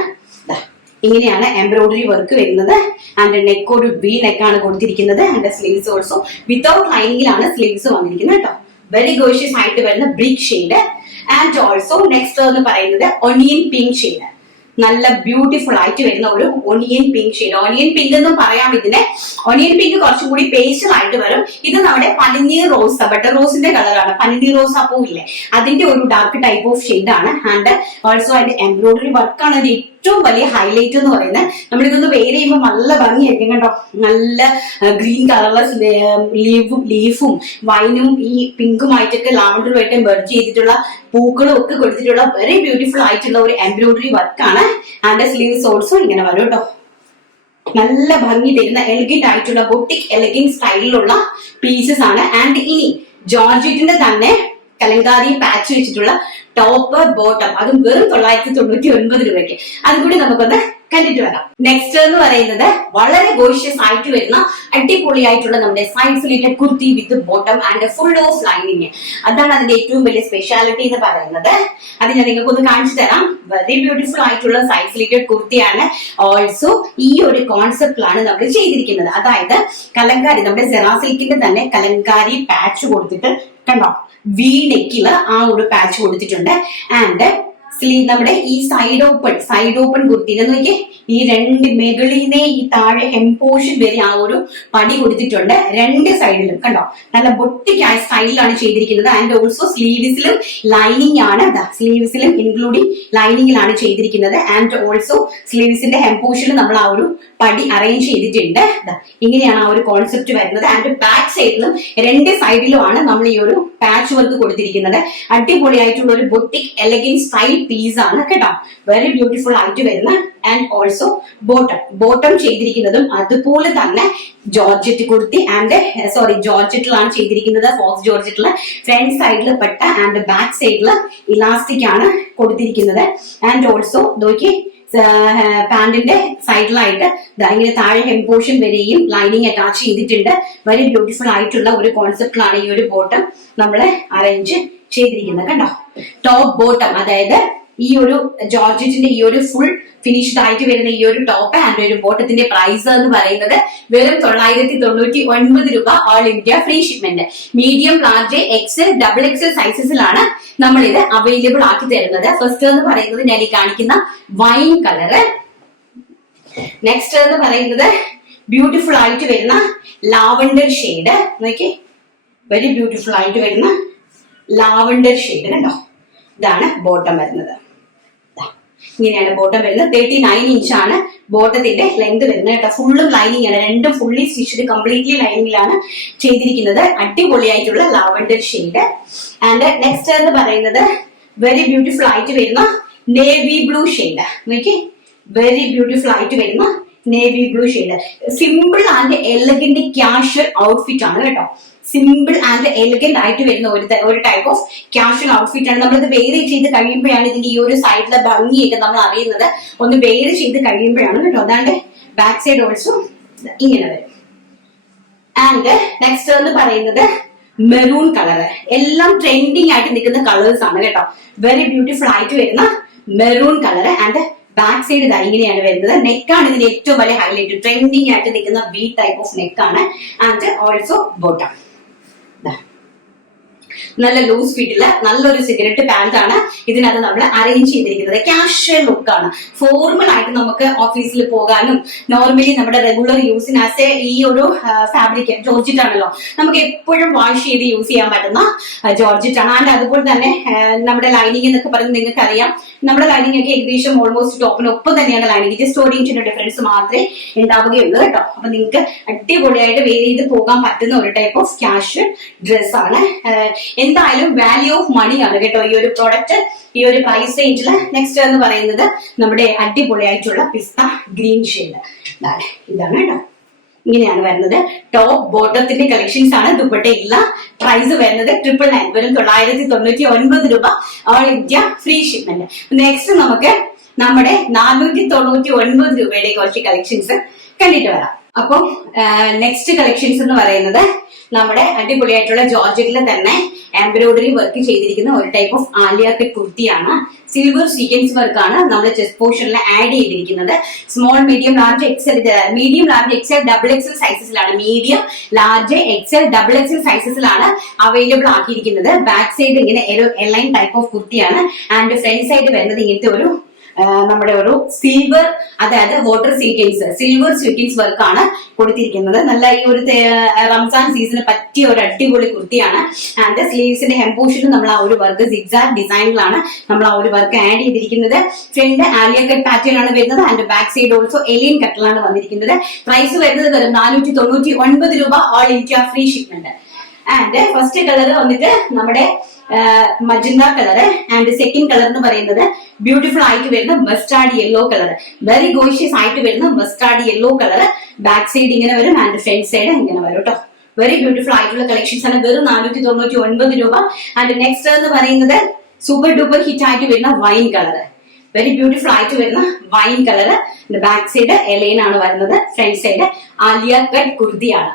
ഇങ്ങനെയാണ് എംബ്രോയിഡറി വർക്ക് വരുന്നത്. ആൻഡ് നെക്ക് ഒരു വി നെക്കാണ് കൊടുത്തിരിക്കുന്നത്. ആൻഡ് സ്ലീവ്സ് ഓൾസോ വിത്തൗട്ട് ലൈനിങ്ങിലാണ് സ്ലീവ്സ് വന്നിരിക്കുന്നത് കേട്ടോ. വെരി ഗോഷ്യസ് ആയിട്ട് വരുന്ന brick shade. And also next എന്ന് പറയുന്നത് ഒണിയൻ പിങ്ക് ഷെയ്ഡ്, നല്ല ബ്യൂട്ടിഫുൾ ആയിട്ട് വരുന്ന ഒരു onion pink shade. Onion pink എന്നും പറയാം ഇതിനെ. ഒണിയൻ പിങ്ക് കുറച്ചും കൂടി പേസ്റ്റൽ ആയിട്ട് വരും. ഇത് നമ്മുടെ പനിനീർ റോസ്, ബട്ടർ റോസിന്റെ കളറാണ്. പനിനീർ റോസ് പൂ ഇല്ലേ, അതിന്റെ ഒരു ഡാർക്ക് ടൈപ്പ് ഓഫ് ഷെയ്ഡ് ആണ്. ആൻഡ് ഓൾസോ അതിന്റെ എംബ്രോയിഡറി വർക്കാണ് അത് ഏറ്റവും വലിയ ഹൈലൈറ്റ് എന്ന് പറയുന്നത്. നമ്മളിതൊന്ന് വെയർ ചെയ്യുമ്പോൾ നല്ല ഭംഗിയായിരിക്കും കേട്ടോ. നല്ല ഗ്രീൻ കളർലെസ് ലീഫും വൈനും ഈ പിങ്കുമായിട്ടൊക്കെ ലാവണ്ടറുമായിട്ട് മെർജ് ചെയ്തിട്ടുള്ള പൂക്കളും ഒക്കെ കൊടുത്തിട്ടുള്ള വെരി ബ്യൂട്ടിഫുൾ ആയിട്ടുള്ള ഒരു എംബ്രോയിഡറി വർക്കാണ്. ആൻഡ് സ്ലീവ്സ് ഓൾസോ ഇങ്ങനെ വരും കേട്ടോ. നല്ല ഭംഗി തരുന്ന എലഗന്റ് ആയിട്ടുള്ള ബൊട്ടിക് എലഗന്റ് സ്റ്റൈലിലുള്ള പീസസ് ആണ്. ആൻഡ് ഇനി ജോർജറ്റിന്റെ തന്നെ കലങ്കാരി പാച്ച് വെച്ചിട്ടുള്ള ടോപ്പ് ബോട്ടം, അതും വെറും 999 രൂപയ്ക്ക്. അതും കൂടി നമുക്കൊന്ന് കണ്ടിട്ട് വരാം. നെക്സ്റ്റ് എന്ന് പറയുന്നത് വളരെ ഗോഷ്യസ് ആയിട്ട് വരുന്ന അടിപൊളിയായിട്ടുള്ള നമ്മുടെ side slitted kurti with bottom and full of lining. അതാണ് അതിന്റെ ഏറ്റവും വലിയ സ്പെഷ്യാലിറ്റി എന്ന് പറയുന്നത്. അത് ഞാൻ നിങ്ങൾക്കൊന്ന് കാണിച്ചു തരാം. വെരി ബ്യൂട്ടിഫുൾ ആയിട്ടുള്ള സൈഡ് സ്ലിറ്റഡ് കുർത്തിയാണ്. ഓൾസോ ഈ ഒരു കോൺസെപ്റ്റിലാണ് നമ്മൾ ചെയ്തിരിക്കുന്നത്. അതായത് കലങ്കാരി, നമ്മുടെ സെറാ സിൽക്കിന്റെ തന്നെ കലങ്കാരി പാച്ച് കൊടുത്തിട്ട് കണ്ടോ, വി നെക്കില് ആ ഒരു പാച്ച് കൊടുത്തിട്ടുണ്ട്. ആൻഡ് സ്ലീവ് നമ്മുടെ ഈ സൈഡ് ഓപ്പൺ കുർത്തിനെ നോക്കിയേ, ഈ രണ്ട് മുകളിലെ ഈ താഴെ ഹെം പോർഷൻ വരെ ആ ഒരു പടി കൊടുത്തിട്ടുണ്ട്. രണ്ട് സൈഡിലും കണ്ടോ, നല്ല ബൊട്ടിക്കായ സ്റ്റൈലിലാണ് ചെയ്തിരിക്കുന്നത്. ആൻഡ് ഓൾസോ സ്ലീവ്സിലും ലൈനിങ് ആണ്, സ്ലീവ്സിലും ഇൻക്ലൂഡിങ് ലൈനിങ്ങിലാണ് ചെയ്തിരിക്കുന്നത്. ആൻഡ് ഓൾസോ സ്ലീവ്സിന്റെ ഹെം പോർഷനിൽ നമ്മൾ ആ ഒരു പടി അറേഞ്ച് ചെയ്തിട്ടുണ്ട്. ഇങ്ങനെയാണ് ആ ഒരു കോൺസെപ്റ്റ് വരുന്നത്. ആൻഡ് ബാക്ക് സൈഡിലും രണ്ട് സൈഡിലുമാണ് നമ്മൾ ഈ ഒരു പാച്ച് വർക്ക് കൊടുത്തിരിക്കുന്നത്. അടിപൊളിയായിട്ടുള്ള ഒരു ബൊട്ടിക് എലഗന്റ് സ്റ്റൈൽ പീസ് ആണ് കേട്ടോ, വെരി ബ്യൂട്ടിഫുൾ ആയിട്ട് വരുന്ന. ആൻഡ് ഓൾസോ ബോട്ടം ചെയ്തിരിക്കുന്നതും അതുപോലെ തന്നെ ജോർജറ്റ് കുർത്തി ആൻഡ് ജോർജറ്റിലാണ് ചെയ്തിരിക്കുന്നത്. ഫോക്സ് ജോർജറ്റില് ഫ്രണ്ട് സൈഡിൽ പെട്ട ആൻഡ് ബാക്ക് സൈഡിൽ ഇലാസ്റ്റിക് ആണ് കൊടുത്തിരിക്കുന്നത്. ആൻഡ് ഓൾസോ നോക്കി പാന്റിന്റെ സൈഡിലായിട്ട് ഇങ്ങനെ താഴെ ഹെം പോർഷൻ വരെയും ലൈനിങ് അറ്റാച്ച് ചെയ്തിട്ടുണ്ട്. വെരി ബ്യൂട്ടിഫുൾ ആയിട്ടുള്ള ഒരു കോൺസെപ്റ്റിലാണ് ഈ ഒരു ബോട്ടം നമ്മൾ അറേഞ്ച് ചെയ്തിരിക്കുന്നത് കണ്ടോ. ടോപ്പ് ബോട്ടം, അതായത് ഈ ഒരു ജോർജറ്റിന്റെ ഈ ഒരു ഫുൾ ഫിനിഷ്ഡ് ആയിട്ട് വരുന്ന ഈ ഒരു ടോപ്പ് ആൻഡ് ഒരു ബോട്ടത്തിന്റെ പ്രൈസ് എന്ന് പറയുന്നത് വെറും 999 രൂപ, all India free shipment. Medium, large, XL, double XL സൈസസിലാണ് നമ്മൾ ഇത് അവൈലബിൾ ആക്കി തരുന്നത്. ഫസ്റ്റ് എന്ന് പറയുന്നത് ഞാൻ ഈ കാണിക്കുന്ന വൈൻ കളറ്. നെക്സ്റ്റ് എന്ന് പറയുന്നത് ബ്യൂട്ടിഫുൾ ആയിട്ട് വരുന്ന ലാവണ്ടർ ഷെയ്ഡ്. നോക്കി, വെരി ബ്യൂട്ടിഫുൾ ആയിട്ട് വരുന്ന ലാവണ്ടർ ഷെയ്ഡ് കണ്ടോ. ഇതാണ് ബോട്ടം വരുന്നത്. ഇങ്ങനെയാണ് ബോട്ടം വരുന്നത്. 39 ഇഞ്ചാണ് ബോട്ടത്തിന്റെ ലെങ്ത് വരുന്നത് കേട്ടോ. ഫുള്ളും ലൈനിങ് ആണ്, രണ്ടും ഫുള്ളി സ്റ്റിച്ച്ഡ് കംപ്ലീറ്റ്ലി ലൈനിങ്ങിലാണ് ചെയ്തിരിക്കുന്നത്. അടിപൊളിയായിട്ടുള്ള ലാവണ്ടർ ഷെയ്ഡ്. ആൻഡ് നെക്സ്റ്റ് എന്ന് പറയുന്നത് വെരി ബ്യൂട്ടിഫുൾ ആയിട്ട് വരുന്ന നേവി ബ്ലൂ ഷെയ്ഡ്. നോക്കി, വെരി ബ്യൂട്ടിഫുൾ ആയിട്ട് വരുന്ന navy blue shade. Simple and elegant casual outfit ആണ് കേട്ടോ. സിമ്പിൾ ആൻഡ് എലഗന്റ് ആയിട്ട് വരുന്ന ഒരു ടൈപ്പ് ഓഫ് ക്യാഷ്വൽ ഔട്ട്ഫിറ്റ് ആണ്. നമ്മളിത് വെയർ ചെയ്ത് കഴിയുമ്പോഴാണ് ഇതിന്റെ ഈ ഒരു സൈഡിലെ ഭംഗിയൊക്കെ നമ്മൾ അറിയുന്നത്. ഒന്ന് വെയർ ചെയ്ത് കഴിയുമ്പോഴാണ് കേട്ടോ. അതാണ്ട് ബാക്ക് സൈഡ് ഓൾസോ ഇങ്ങനെ വരും. ആൻഡ് നെക്സ്റ്റ് എന്ന് പറയുന്നത് മെറൂൺ കളർ. എല്ലാം ട്രെൻഡിങ് ആയിട്ട് നിൽക്കുന്ന കളേഴ്സ് ആണ് കേട്ടോ. വെരി ബ്യൂട്ടിഫുൾ ആയിട്ട് വരുന്ന maroon colour. And back side ഇതാ ഇങ്ങനെയാണ് വരുന്നത്. നെക്കാണ് ഇതിന്റെ ഏറ്റവും വലിയ ഹൈലൈറ്റ്. ട്രെൻഡിങ് ആയിട്ട് നിൽക്കുന്ന വി ടൈപ്പ് ഓഫ് നെക്കാണ്. ആൻഡ് ഓൾസോ ബോട്ടം നല്ല ലൂസ് ഫിറ്റില് നല്ലൊരു സിഗരറ്റ് പാന്റ് ആണ് ഇതിനകത്ത് നമ്മൾ അറേഞ്ച് ചെയ്തിരിക്കുന്നത്. കാഷ്വൽ ലുക്കാണ്. ഫോർമൽ ആയിട്ട് നമുക്ക് ഓഫീസിൽ പോകാനും നോർമലി നമ്മുടെ റെഗുലർ യൂസിന് ആസ് ഈ ഒരു ഫാബ്രിക് ജോർജറ്റ് ആണല്ലോ, നമുക്ക് എപ്പോഴും വാഷ് ചെയ്ത് യൂസ് ചെയ്യാൻ പറ്റുന്ന ജോർജറ്റ് ആണ്. ആൻഡ് അതുപോലെ തന്നെ നമ്മുടെ ലൈനിങ് എന്നൊക്കെ പറയുന്നത് നിങ്ങൾക്ക് അറിയാം, നമ്മുടെ ലൈനിങ് ഒക്കെ ഏകദേശം ഓൾമോസ്റ്റ് ടോപ്പിനൊപ്പം തന്നെയാണ് ലൈനിങ്. ജസ്റ്റ് 1 ഇഞ്ചിന്റെ ഡിഫറൻസ് മാത്രമേ ഉണ്ടാവുകയുള്ളൂ കേട്ടോ. അപ്പൊ നിങ്ങൾക്ക് അടിപൊളിയായിട്ട് വെയർ ചെയ്ത് പോകാൻ പറ്റുന്ന ഒരു ടൈപ്പ് ഓഫ് കാഷ്വൽ ഡ്രസ് ആണ്. എന്തായാലും വാല്യൂ ഓഫ് മണി ആണ് കേട്ടോ ഈ ഒരു പ്രോഡക്റ്റ്, ഈ ഒരു പ്രൈസ് റേഞ്ചില്. നെക്സ്റ്റ് എന്ന് പറയുന്നത് നമ്മുടെ അടിപൊളിയായിട്ടുള്ള പിസ്ത ഗ്രീൻ ഷെയ്ഡ്. ഇതാണ് കേട്ടോ, ഇങ്ങനെയാണ് വരുന്നത്. ടോപ്പ് ബോട്ടത്തിന്റെ കളക്ഷൻസ് ആണ്. ദുപ്പട്ട ഇല്ല. പ്രൈസ് വരുന്നത് 999, വെറും 999 രൂപ, all India free shipment. Next നമുക്ക് നമ്മുടെ 499 രൂപയുടെ കുറച്ച് കളക്ഷൻസ് കണ്ടിട്ട് വരാം. അപ്പം നെക്സ്റ്റ് കളക്ഷൻസ് എന്ന് പറയുന്നത് നമ്മുടെ അടിപൊളിയായിട്ടുള്ള ജോർജറ്റിൽ തന്നെ എംബ്രോയിഡറി വർക്ക് ചെയ്തിരിക്കുന്ന ഒരു ടൈപ്പ് ഓഫ് ആലിയ കട്ട് കുർത്തിയാണ്. സിൽവർ സീക്വൻസ് വർക്കാണ് നമ്മൾ ചെസ്റ്റ് പോർഷനിൽ ആഡ് ചെയ്തിരിക്കുന്നത്. Small, medium, large, XL, double XL സൈസസിലാണ്. Medium, large, XL, double XL സൈസസിലാണ് അവൈലബിൾ ആക്കിയിരിക്കുന്നത്. ബാക്ക് സൈഡ് ഇങ്ങനെ ഒരു എലൈൻ ടൈപ്പ് ഓഫ് കുർത്തിയാണ്. ആൻഡ് ഫ്രണ്ട് സൈഡ് വരുന്നത് ഇങ്ങനത്തെ ഒരു നമ്മുടെ ഒരു സിൽവർ, അതായത് വാട്ടർ സീക്വൻസ്, സിൽവർ സീക്വൻസ് വർക്കാണ് കൊടുത്തിരിക്കുന്നത്. നല്ല ഈ ഒരു റംസാൻ സീസണിന് പറ്റിയ ഒരു അടിപൊളി കുർത്തിയാണ്. ആൻഡ് സ്ലീവ്സിന്റെ ഹെം പോർഷനിൽ നമ്മൾ ആ ഒരു വർക്ക് സിഗ്സാഗ് ഡിസൈനിലാണ് നമ്മൾ ആ ഒരു വർക്ക് ആഡ് ചെയ്തിരിക്കുന്നത്. ഫ്രണ്ട് ആലിയ കട്ട് പാറ്റേൺ ആണ് വരുന്നത്. ആൻഡ് ബാക്ക് സൈഡ് ഓൾസോ എലിയൻ കട്ടിലാണ് വന്നിരിക്കുന്നത്. പ്രൈസ് വരുന്നത് വെറും 499 രൂപ, all India free shipment. And first colour വന്നിട്ട് നമ്മുടെ magenta colour. And second colour എന്ന് പറയുന്നത് ബ്യൂട്ടിഫുൾ ആയിട്ട് വരുന്ന mustard yellow colour. Very gorgeous ആയിട്ട് വരുന്ന mustard yellow colour. Back side ഇങ്ങനെ വരും ആൻഡ് ഫ്രണ്ട് സൈഡ് ഇങ്ങനെ വരും കേട്ടോ. വെരി ബ്യൂട്ടിഫുൾ ആയിട്ടുള്ള കളക്ഷൻസ് ആണ്. വെറും 499 രൂപ. ആൻഡ് നെക്സ്റ്റ് എന്ന് പറയുന്നത് സൂപ്പർ ഡൂപ്പർ ഹിറ്റ് ആയിട്ട് വരുന്ന വൈൻ കളർ. വെരി ബ്യൂട്ടിഫുൾ ആയിട്ട് വരുന്ന wine colour. Back side A-line ആണ് വരുന്നത്. ഫ്രണ്ട് സൈഡ് ആലിയ കട്ട് കുർത്തിയാണ്.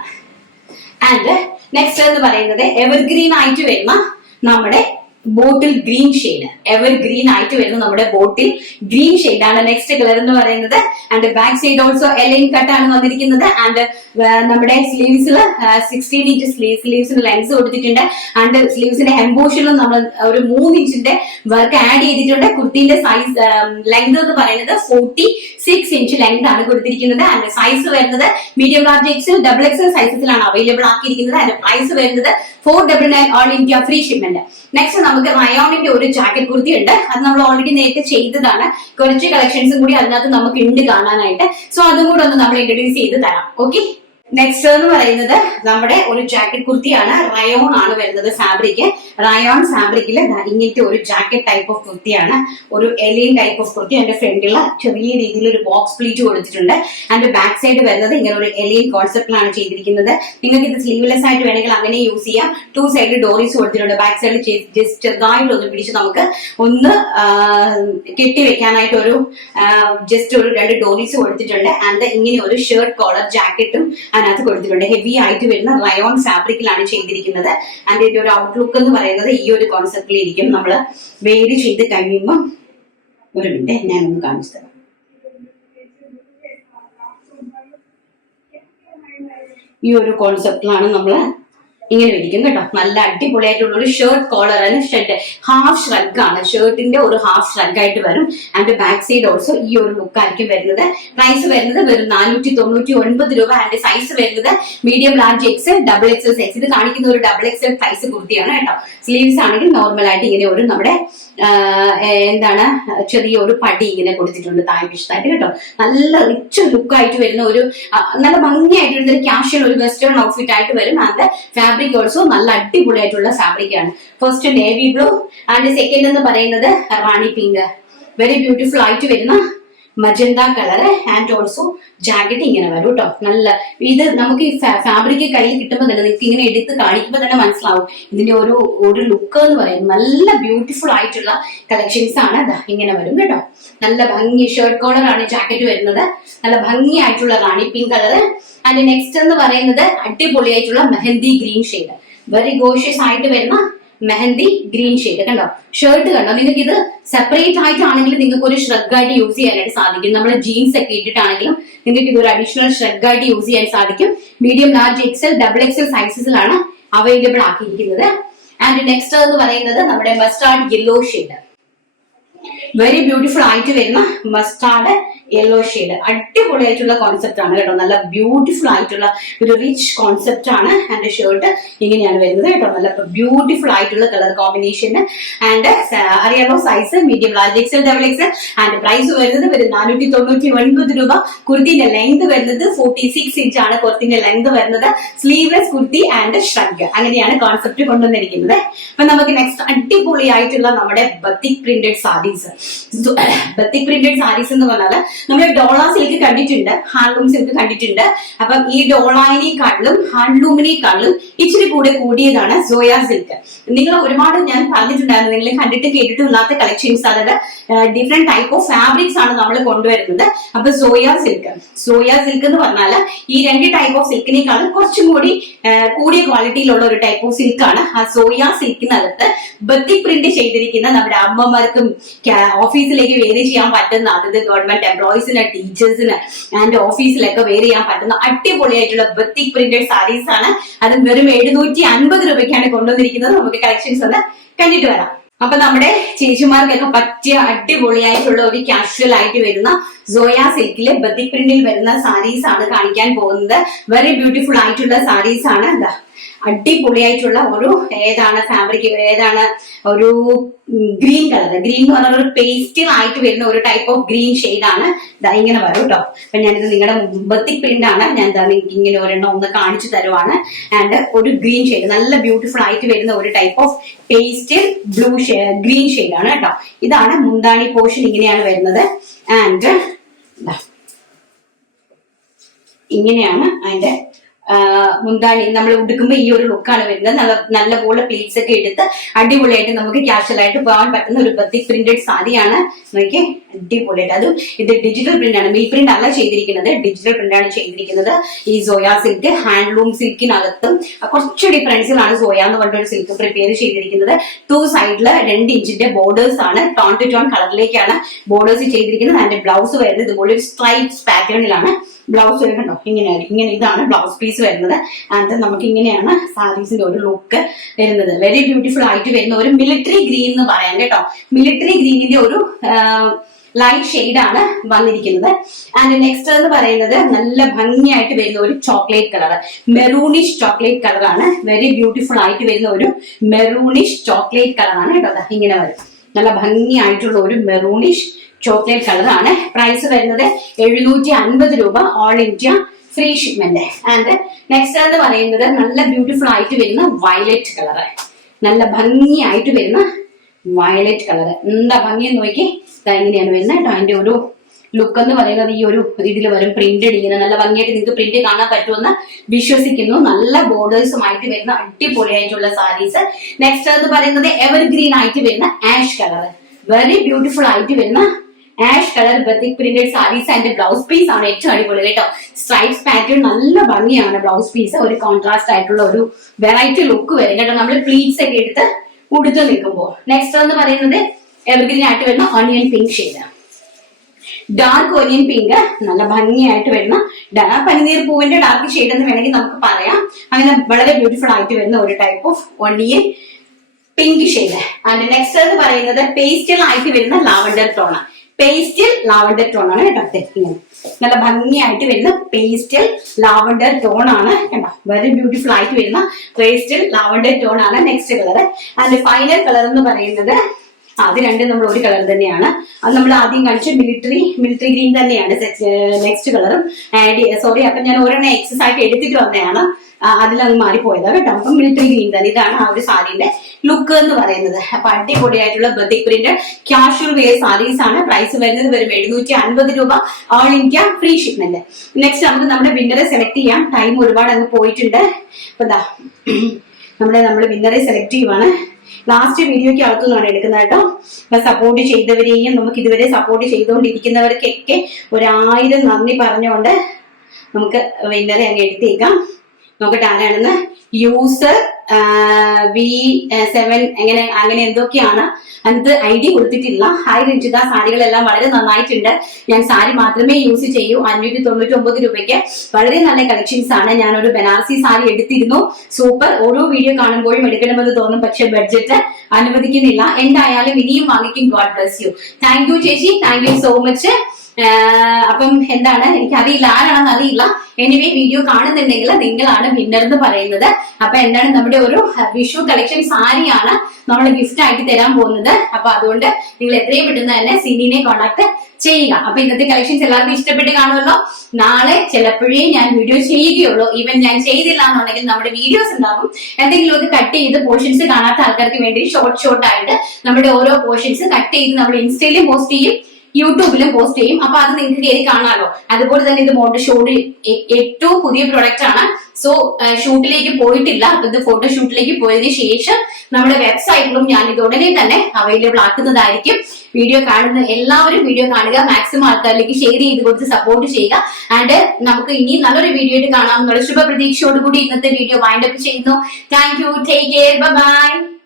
ആൻഡ് നെക്സ്റ്റ് എന്ന് പറയുന്നത് എവർഗ്രീൻ ആയിട്ട് വരുന്ന നമ്മുടെ bottle green shade, ever green ആയിട്ട് വരുന്ന നമ്മുടെ ബോട്ടിൽ ഗ്രീൻ ഷെയ്ഡ് ആണ് നെക്സ്റ്റ് കളർ എന്ന് പറയുന്നത്. And back side also A-line cut ആണ് വന്നിരിക്കുന്നത്. ആൻഡ് നമ്മുടെ സ്ലീവ്സിൽ 16 ഇഞ്ച് സ്ലീവ്സിന് ലെങ്സ് കൊടുത്തിട്ടുണ്ട്. ആൻഡ് സ്ലീവ്സിന്റെ എംബോഷനിലും നമ്മൾ ഒരു 3 ഇഞ്ചിന്റെ വർക്ക് ആഡ് ചെയ്തിട്ടുണ്ട്. കുർത്തിന്റെ സൈസ് ലെങ്ത് എന്ന് പറയുന്നത് 46 ഇഞ്ച് ലെങ്ത് ആണ് കൊടുത്തിരിക്കുന്നത്. ആൻഡ് സൈസ് വരുന്നത് medium large XL double XL സൈസസിലാണ് അവൈലബിൾ ആക്കിയിരിക്കുന്നത്. അതിന്റെ പ്രൈസ് വരുന്നത് 499 all India free shipment. Next നമുക്ക് റയോണിന്റെ ഒരു ജാക്കറ്റ് കുർത്തി ഉണ്ട്. അത് നമ്മൾ ഓൾറെഡി നേരത്തെ ചെയ്തതാണ്. കുറച്ച് കളക്ഷൻസും കൂടി അതിനകത്ത് നമുക്ക് ഉണ്ട് കാണാനായിട്ട്. സോ അതും കൂടെ ഒന്ന് നമ്മൾ ഇൻട്രൊഡ്യൂസ് ചെയ്ത് തരാം. ഓക്കെ, നെക്സ്റ്റ് എന്ന് പറയുന്നത് നമ്മുടെ ഒരു ജാക്കറ്റ് കുർത്തിയാണ്. റയോൺ ആണ് വരുന്നത് ഫാബ്രിക്. റയോൺ ഫാബ്രിക്കിൽ ഇങ്ങനത്തെ ഒരു ജാക്കറ്റ് ടൈപ്പ് ഓഫ് കുർത്തിയാണ്. ഒരു എലൈൻ ടൈപ്പ് ഓഫ് കുർത്തി. അതിന്റെ ഫ്രണ്ടിൽ ചെറിയ രീതിയിൽ ഒരു ബോക്സ് പ്ലീറ്റ് കൊടുത്തിട്ടുണ്ട്. അതിന്റെ ബാക്ക് സൈഡ് വരുന്നത് ഇങ്ങനെ ഒരു എലൈൻ കോൺസെപ്റ്റിലാണ് ചെയ്തിരിക്കുന്നത്. നിങ്ങൾക്ക് ഇത് സ്ലീവ്ലെസ് ആയിട്ട് വേണമെങ്കിൽ അങ്ങനെ യൂസ് ചെയ്യാം. 2 സൈഡ് ഡോറീസ് കൊടുത്തിട്ടുണ്ട്. ബാക്ക് സൈഡ് ജസ്റ്റ് ചെറുതായിട്ട് ഒന്ന് പിടിച്ച് നമുക്ക് ഒന്ന് കെട്ടിവെക്കാനായിട്ട് ഒരു ജസ്റ്റ് ഒരു 2 ഡോറീസ് കൊടുത്തിട്ടുണ്ട്. ആൻഡ് ഇങ്ങനെ ഒരു ഷർട്ട് കോളർ ജാക്കറ്റും അതിനകത്ത് കൊടുത്തിട്ടുണ്ട്. ഹെവി ആയിട്ട് വരുന്ന റയോൺ ഫാബ്രിക്കിലാണ് ചെയ്തിരിക്കുന്നത്. ആൻഡ് ഇതിന്റെ ഒരു ഔട്ട്ലുക്ക് എന്ന് പറയുന്നത് ഈ ഒരു കോൺസെപ്റ്റിൽ ഇരിക്കും. നമ്മൾ വെയർ ചെയ്ത് കഴിയുമ്പോൾ ഒരു മിനിറ്റ് ഞാനൊന്ന് കാണിച്ചു തരാം. ഈ ഒരു കോൺസെപ്റ്റിലാണ് നമ്മൾ ഇങ്ങനെ ഇരിക്കും കേട്ടോ. നല്ല അടിപൊളിയായിട്ടുള്ള ഒരു ഷർട്ട് കോളർ ആണ്. ഷർട്ട് ഹാഫ് ഷ്രഗ് ആണ്. ഷർട്ടിന്റെ ഒരു ഹാഫ് ഷ്രഗ് ആയിട്ട് വരും. ആൻഡ് ബാക്ക് സൈഡ് ഓൾസോ ഈ ഒരു ലുക്ക് ആയിരിക്കും വരുന്നത്. പ്രൈസ് വരുന്നത് വെറും 499 രൂപ. ആൻഡ് സൈസ് വരുന്നത് medium large XL double XL size. ഇത് കാണിക്കുന്ന ഒരു ഡബിൾ എക്സൽ സൈസ് കുർത്തിയാണ് കേട്ടോ. സ്ലീവ്സ് ആണെങ്കിൽ നോർമൽ ആയിട്ട് ഇങ്ങനെ ഒരു നമ്മുടെ എന്താണ് ചെറിയ ഒരു പടി ഇങ്ങനെ കൊടുത്തിട്ടുണ്ട് താഴ്പിഷ്ടമായിട്ട് കേട്ടോ. നല്ല റിച്ച് ലുക്ക് ആയിട്ട് വരുന്ന ഒരു നല്ല ഭംഗിയായിട്ട് വരുന്ന ഒരു ക്യാഷ്വൽ ഒരു വെസ്റ്റേൺ ഔട്ട്ഫിറ്റ് ആയിട്ട് വരും. ആൻഡ് ഫാബ്രിക് ഓൾസോ നല്ല അടിപൊളിയായിട്ടുള്ള ഫാബ്രിക് ആണ്. First navy blue and second എന്ന് പറയുന്നത് റാണി പിങ്ക്. വെരി ബ്യൂട്ടിഫുൾ ആയിട്ട് വരുന്ന magenta colour. And also jacket ഇങ്ങനെ വരും കേട്ടോ. നല്ല ഇത് നമുക്ക് ഈ ഫാബ്രിക് കയ്യിൽ കിട്ടുമ്പോൾ തന്നെ നിങ്ങൾക്ക് ഇങ്ങനെ എടുത്ത് കാണിക്കുമ്പോൾ തന്നെ മനസ്സിലാവും ഇതിന്റെ ഒരു ലുക്ക് എന്ന് പറയുന്നത്. നല്ല ബ്യൂട്ടിഫുൾ ആയിട്ടുള്ള കളക്ഷൻസ് ആണ്. ഇങ്ങനെ വരും കേട്ടോ. നല്ല ഭംഗി ഷർട്ട് കോളർ ആണ് ജാക്കറ്റ് വരുന്നത്. നല്ല ഭംഗിയായിട്ടുള്ള റാണി പിങ്ക് കളർ. ആൻഡ് നെക്സ്റ്റ് എന്ന് പറയുന്നത് അടിപൊളിയായിട്ടുള്ള mehndi green shade. Very gorgeous ആയിട്ട് വരുന്ന മെഹന്തി ഗ്രീൻ ഷെയ്ഡ് കണ്ടോ. ഷർട്ട് കണ്ടോ. നിങ്ങൾക്ക് ഇത് സെപ്പറേറ്റ് ആയിട്ടാണെങ്കിലും നിങ്ങൾക്ക് ഒരു ഷ്രഗ് ആയിട്ട് യൂസ് ചെയ്യാനായിട്ട് സാധിക്കും. നമ്മൾ ജീൻസ് ഒക്കെ ഇട്ടിട്ടാണെങ്കിലും നിങ്ങൾക്ക് ഇത് ഒരു അഡീഷണൽ ഷ്രഗ് ആയിട്ട് യൂസ് ചെയ്യാൻ സാധിക്കും. Medium large XL double XL സൈസസിലാണ് അവൈലബിൾ ആക്കിയിരിക്കുന്നത്. ആൻഡ് നെക്സ്റ്റ് എന്ന് പറയുന്നത് നമ്മുടെ mustard yellow shade. Very beautiful ആയിട്ട് വരുന്ന മസ്റ്റാർഡ് യെല്ലോ ഷെയ്ഡ്. അടിപൊളിയായിട്ടുള്ള കോൺസെപ്റ്റ് ആണ് കേട്ടോ. നല്ല ബ്യൂട്ടിഫുൾ ആയിട്ടുള്ള ഒരു റിച്ച് കോൺസെപ്റ്റ് ആണ്. ആൻഡ് ഷർട്ട് ഇങ്ങനെയാണ് വരുന്നത് കേട്ടോ. നല്ല ബ്യൂട്ടിഫുൾ ആയിട്ടുള്ള കളർ കോമ്പിനേഷൻ. ആൻഡ് അറിയാമോ size medium large XL double XL. And price വരുന്നത് 499 രൂപ. കുർത്തിന്റെ ലെങ്ത് വരുന്നത് 46 ഇഞ്ച് ആണ്. കുർത്തിന്റെ ലെങ്ത് വരുന്നത് സ്ലീവ്ലെസ് കുർത്തി ആൻഡ് ഷ്രഗ്. അങ്ങനെയാണ് കോൺസെപ്റ്റ് കൊണ്ടുവന്നിരിക്കുന്നത്. അപ്പൊ നമുക്ക് നെക്സ്റ്റ് അടിപൊളിയായിട്ടുള്ള നമ്മുടെ batik printed saris. Batik printed saris എന്ന് പറഞ്ഞാൽ നമ്മൾ ഡോള സിൽക്ക് കണ്ടിട്ടുണ്ട്, ഹാൻഡ്ലൂം സിൽക്ക് കണ്ടിട്ടുണ്ട്. അപ്പം ഈ ഡോളായിനെക്കാളിലും ഹാൻഡ്ലൂമിനെക്കാളിലും ഇച്ചിരി കൂടിയതാണ് സോയ സിൽക്ക്. നിങ്ങൾ ഒരുപാട് ഞാൻ പറഞ്ഞിട്ടുണ്ടായിരുന്നു, നിങ്ങൾ കണ്ടിട്ട് കേട്ടിട്ടില്ലാത്ത കളക്ഷൻസ്, അതായത് ഡിഫറെന്റ് ടൈപ്പ് ഓഫ് ഫാബ്രിക്സ് ആണ് നമ്മൾ കൊണ്ടുവരുന്നത്. അപ്പൊ സോയ സിൽക്ക് എന്ന് പറഞ്ഞാൽ ഈ 2 ടൈപ്പ് ഓഫ് സിൽക്കിനേക്കാളും കുറച്ചും കൂടി കൂടിയ ക്വാളിറ്റിയിലുള്ള ഒരു ടൈപ്പ് ഓഫ് സിൽക്കാണ്. ആ സോയ സിൽക്കിനകത്ത് ബത്തിക് പ്രിന്റ് ചെയ്തിരിക്കുന്ന നമ്മുടെ അമ്മമാർക്കും ഓഫീസിലേക്ക് വെയർ ചെയ്യാൻ പറ്റുന്ന, അതായത് ഗവൺമെന്റ് എംപ്ലോയീസിന്, ടീച്ചേഴ്സിന് ആൻഡ് ഓഫീസിലൊക്കെ വെയർ ചെയ്യാൻ പറ്റുന്ന അടിപൊളിയായിട്ടുള്ള ബത്തിക് പ്രിന്റഡ് സാരീസ് ആണ്. അത് വെറും 750 രൂപയ്ക്കാണ് കൊണ്ടുവന്നിരിക്കുന്നത്. നമുക്ക് കളക്ഷൻസ് ഒന്ന് കണ്ടിട്ട് വരാം. അപ്പൊ നമ്മുടെ ചേച്ചിമാർക്കൊക്കെ പറ്റിയ അടിപൊളിയായിട്ടുള്ള ഒരു കാഷ്വൽ ആയിട്ട് വരുന്ന സോയ സിൽക്കില് ബത്തിക് പ്രിന്റിൽ വരുന്ന സാരീസ് ആണ് കാണിക്കാൻ പോകുന്നത്. വെരി ബ്യൂട്ടിഫുൾ ആയിട്ടുള്ള സാരീസ് ആണ്. അടിപൊളിയായിട്ടുള്ള ഒരു ഫാബ്രിക് ഒരു ഗ്രീൻ കളർ. ഗ്രീൻ എന്ന് പറഞ്ഞാൽ ഒരു പേസ്റ്റൽ ആയിട്ട് വരുന്ന ഒരു ടൈപ്പ് ഓഫ് ഗ്രീൻ ഷെയ്ഡ് ആണ്. ഇങ്ങനെ വരും കേട്ടോ. അപ്പൊ ഞാനിത് നിങ്ങളുടെ ബത്തിക് പ്രിന്റ് ആണ്. ഞാൻ നിങ്ങൾക്ക് ഇങ്ങനെ ഒരെണ്ണം ഒന്ന് കാണിച്ചു തരുവാണ്. ആൻഡ് ഒരു ഗ്രീൻ ഷെയ്ഡ്, നല്ല ബ്യൂട്ടിഫുൾ ആയിട്ട് വരുന്ന ഒരു type of pastel blue green shade ആണ് കേട്ടോ. ഇതാണ് മുന്താണി പോർഷൻ, ഇങ്ങനെയാണ് വരുന്നത്. ആൻഡ് ഇങ്ങനെയാണ് അതിന്റെ മുന്താണി നമ്മൾ ഉടുക്കുമ്പോൾ ഈ ഒരു ലുക്കാണ് വരുന്നത്. നല്ലപോലെ പ്ലീറ്റ്സ് ഒക്കെ എടുത്ത് അടിപൊളിയായിട്ട് നമുക്ക് ക്യാഷ്വൽ ആയിട്ട് പോകാൻ പറ്റുന്ന ഒരു ബത്തിക് പ്രിന്റഡ് സാരിയാണ്. നോക്കി അടിപൊളിയായിട്ട്, അതും ഇത് ഡിജിറ്റൽ പ്രിന്റ് ആണ്, മിൽ പ്രിന്റ് അല്ല ചെയ്തിരിക്കുന്നത്, ഡിജിറ്റൽ പ്രിന്റ് ആണ് ചെയ്തിരിക്കുന്നത്. ഈ സോയ സിൽക്ക് ഹാൻഡ്ലൂം സിൽക്കിനകത്തും കുറച്ച് ഡിഫറൻസിലാണ് സോയ എന്ന് പറഞ്ഞൊരു സിൽക്ക് പ്രിപ്പയർ ചെയ്തിരിക്കുന്നത്. 2 സൈഡില് 2 ഇഞ്ചിന്റെ ബോർഡേഴ്സ് ആണ്, ടോൺ ടു ടോൺ കളറിലേക്കാണ് ബോർഡേഴ്സ് ചെയ്തിരിക്കുന്നത്. അതിന്റെ ബ്ലൗസ് വരുന്നത് ഇതുപോലെ ഒരു സ്ട്രൈപ്സ് പാറ്റേണിലാണ് ബ്ലൗസ് വരുന്നുണ്ടോ, ഇങ്ങനെയായിരിക്കും. ഇതാണ് ബ്ലൗസ് പീസ് വരുന്നത്. ആൻഡ് നമുക്ക് ഇങ്ങനെയാണ് സാരീസിന്റെ ഒരു ലുക്ക് വരുന്നത്. വെരി ബ്യൂട്ടിഫുൾ ആയിട്ട് വരുന്ന ഒരു മിലിറ്ററി ഗ്രീൻ എന്ന് പറയാം കേട്ടോ. മിലിറ്ററി ഗ്രീനിന്റെ ഒരു ലൈറ്റ് ഷെയ്ഡ് ആണ് വന്നിരിക്കുന്നത്. ആൻഡ് നെക്സ്റ്റ് എന്ന് പറയുന്നത് നല്ല ഭംഗിയായിട്ട് വരുന്ന ഒരു ചോക്ലേറ്റ് കളർ, മെറൂണിഷ് ചോക്ലേറ്റ് കളറാണ്. വെരി ബ്യൂട്ടിഫുൾ ആയിട്ട് വരുന്ന ഒരു മെറൂണിഷ് ചോക്ലേറ്റ് കളറാണ് കേട്ടോ. ഇങ്ങനെ വരും, നല്ല ഭംഗിയായിട്ടുള്ള ഒരു മെറൂണിഷ് ചോക്ലേറ്റ് കളറാണ്. പ്രൈസ് വരുന്നത് 750 രൂപ, all India free shipment. And next എന്ന് പറയുന്നത് നല്ല ബ്യൂട്ടിഫുൾ ആയിട്ട് വരുന്ന വയലറ്റ് കളർ, നല്ല ഭംഗിയായിട്ട് വരുന്ന വയലറ്റ് കളർ. എന്താ ഭംഗിയെന്ന് നോക്കി, ഇങ്ങനെയാണ് വരുന്നത് കേട്ടോ. അതിന്റെ ഒരു ലുക്ക് എന്ന് പറയുന്നത് ഈ ഒരു ഇതിൽ വരും, പ്രിന്റഡ് ഇങ്ങനെ നല്ല ഭംഗിയായിട്ട് നിങ്ങൾക്ക് പ്രിന്റ് കാണാൻ പറ്റുമെന്ന് വിശ്വസിക്കുന്നു. നല്ല ബോർഡേഴ്സുമായിട്ട് വരുന്ന അടിപൊളിയായിട്ടുള്ള സാരീസ്. നെക്സ്റ്റ് എന്ന് പറയുന്നത് എവർഗ്രീൻ ആയിട്ട് വരുന്ന ആഷ് കളർ, വെരി ബ്യൂട്ടിഫുൾ ആയിട്ട് വരുന്ന ash colour batik printed saris. അതിന്റെ ബ്ലൗസ് പീസ് ആണ് ഏറ്റവും അടിപൊളി കേട്ടോ. സ്ട്രൈപ്സ് പാറ്റേൺ നല്ല ഭംഗിയാണ് ബ്ലൗസ് പീസ്, ഒരു കോൺട്രാസ്റ്റ് ആയിട്ടുള്ള ഒരു വെറൈറ്റി ലുക്ക് വരും കേട്ടോ, നമ്മൾ പ്ലീറ്റ്സ് ഒക്കെ എടുത്ത് ഉടുത്ത് നിൽക്കുമ്പോൾ. നെക്സ്റ്റ് എന്ന് പറയുന്നത് എവർഗ്രീൻ ആയിട്ട് വരുന്ന onion pink shade, dark onion pink, നല്ല ഭംഗിയായിട്ട് വരുന്ന പനിനീർ പൂവിന്റെ ഡാർക്ക് ഷെയ്ഡ് എന്ന് വേണമെങ്കിൽ നമുക്ക് പറയാം. അങ്ങനെ വളരെ ബ്യൂട്ടിഫുൾ ആയിട്ട് വരുന്ന ഒരു type of onion pink shade. And next എന്ന് പറയുന്നത് പേസ്റ്റൽ ആയിട്ട് വരുന്ന lavender tone, pastel lavender tone ആണ് കേട്ടോ. ഇങ്ങനെ നല്ല ഭംഗിയായിട്ട് വരുന്ന പേസ്റ്റൽ ലാവൻഡർ ടോൺ ആണ് കേട്ടോ. വെരി ബ്യൂട്ടിഫുൾ ആയിട്ട് വരുന്ന പേസ്റ്റൽ ലാവൻഡർ ടോൺ ആണ് next colour. And final colour എന്ന് പറയുന്നത് അത് രണ്ടും നമ്മൾ ഒരു കളർ തന്നെയാണ്. അത് നമ്മൾ ആദ്യം കാണിച്ച മിലിറ്ററി ഗ്രീൻ തന്നെയാണ് നെക്സ്റ്റ് കളറും. സോറി, അപ്പൊ ഞാൻ ഒരെണ്ണം എക്സസ് ആയിട്ട് എടുത്തിട്ട് വന്നതാണ്, അതിലത് മാറിപ്പോയതാ കേട്ടോ. അപ്പൊ മിലിറ്ററി ഗ്രീൻ തന്നെ, ഇതാണ് ആ ഒരു സാരിന്റെ ലുക്ക് എന്ന് പറയുന്നത്. അപ്പൊ അടിപൊളിയായിട്ടുള്ള batik print casual wear saris ആണ്. പ്രൈസ് വരുന്നത് വരും 750 രൂപ, all India free shipment. Next നമുക്ക് നമ്മുടെ വിന്നറെ സെലക്ട് ചെയ്യാം. ടൈം ഒരുപാട് അങ്ങ് പോയിട്ടുണ്ട്. അപ്പൊ എന്താ നമ്മൾ വിന്നറെ സെലക്ട് ചെയ്യുവാണ്. ലാസ്റ്റ് വീഡിയോയ്ക്ക് അകത്തുനിന്നാണ് എടുക്കുന്നത് കേട്ടോ. അപ്പൊ സപ്പോർട്ട് ചെയ്തവരെയും നമുക്ക് ഇതുവരെ സപ്പോർട്ട് ചെയ്തുകൊണ്ടിരിക്കുന്നവർക്കൊക്കെ 1000 നന്ദി പറഞ്ഞുകൊണ്ട് നമുക്ക് വിന്നറെ അങ്ങ് എടുത്തേക്കാം. നോക്കട്ടെ ആരാണെന്ന്. യൂസർ V7 അങ്ങനെ എന്തൊക്കെയാണ്, അത് ID കൊടുത്തിട്ടില്ല. ഹായ് രഞ്ജിത, സാരികളെല്ലാം വളരെ നന്നായിട്ടുണ്ട്. ഞാൻ സാരി മാത്രമേ യൂസ് ചെയ്യൂ. 599 രൂപയ്ക്ക് വളരെ നല്ല കളക്ഷൻസ് ആണ്. ഞാനൊരു ബനാറസി സാരി എടുത്തിരുന്നു, സൂപ്പർ. ഓരോ വീഡിയോ കാണുമ്പോഴും എടുക്കണമെന്ന് തോന്നും, പക്ഷെ ബഡ്ജറ്റ് അനുവദിക്കുന്നില്ല. എന്തായാലും ഇനിയും വാങ്ങിക്കും. God bless you. Thank you ചേച്ചി, താങ്ക് യു സോ മച്ച്. അപ്പം എന്താണ്, എനിക്ക് അറിയില്ല, ആരാണെന്ന് അറിയില്ല. എനിവേ വീഡിയോ കാണുന്നുണ്ടെങ്കിൽ നിങ്ങളാണ് വിന്നർ എന്ന് പറയുന്നത്. അപ്പൊ എന്താണ്, നമ്മുടെ ഒരു വിഷു കളക്ഷൻ സാരിയാണ് നമ്മൾ ഗിഫ്റ്റ് ആയിട്ട് തരാൻ പോകുന്നത്. അപ്പൊ അതുകൊണ്ട് നിങ്ങൾ എത്രയും പെട്ടെന്ന് തന്നെ സിനിനെ കോൺടാക്ട് ചെയ്യുക. അപ്പൊ ഇന്നത്തെ കളക്ഷൻസ് എല്ലാവർക്കും ഇഷ്ടപ്പെട്ട് കാണുമല്ലോ. നാളെ ചിലപ്പോഴേ ഞാൻ വീഡിയോ ചെയ്യുകയുള്ളൂ. ഈവൻ ഞാൻ ചെയ്തില്ല എന്നുണ്ടെങ്കിൽ നമ്മുടെ വീഡിയോസ് ഉണ്ടാകും. എന്തെങ്കിലുമൊക്കെ കട്ട് ചെയ്ത് പോർഷൻസ് കാണാത്ത ആൾക്കാർക്ക് വേണ്ടി ഷോർട്ട് ആയിട്ട് നമ്മുടെ ഓരോ പോർഷൻസ് കട്ട് ചെയ്ത് നമ്മൾ ഇൻസ്റ്റയിലും പോസ്റ്റ് ചെയ്യും, യൂട്യൂബിലും പോസ്റ്റ് ചെയ്യും. അപ്പൊ അത് നിങ്ങൾക്ക് കയറി കാണാമല്ലോ. അതുപോലെ തന്നെ ഇത് ഷോട്ട് ഏറ്റവും പുതിയ പ്രൊഡക്റ്റ് ആണ്. സോ ഷൂട്ടിലേക്ക് പോയിട്ടില്ല. അപ്പൊ ഇത് ഫോട്ടോഷൂട്ടിലേക്ക് പോയതിനു ശേഷം നമ്മുടെ വെബ്സൈറ്റിലും ഞാൻ ഇത് ഉടനെ തന്നെ അവൈലബിൾ ആക്കുന്നതായിരിക്കും. വീഡിയോ കാണുന്ന എല്ലാവരും വീഡിയോ കാണുക, മാക്സിമം ആൾക്കാരിലേക്ക് ഷെയർ ചെയ്ത് കൊടുത്ത് സപ്പോർട്ട് ചെയ്യുക. ആൻഡ് നമുക്ക് ഇനി നല്ലൊരു വീഡിയോ ആയിട്ട് കാണാം എന്നുള്ള ശുഭ പ്രതീക്ഷയോടുകൂടി ഇന്നത്തെ വീഡിയോ വൈൻഡ് അപ്പ് ചെയ്യുന്നു. Thank you, take care, bye bye.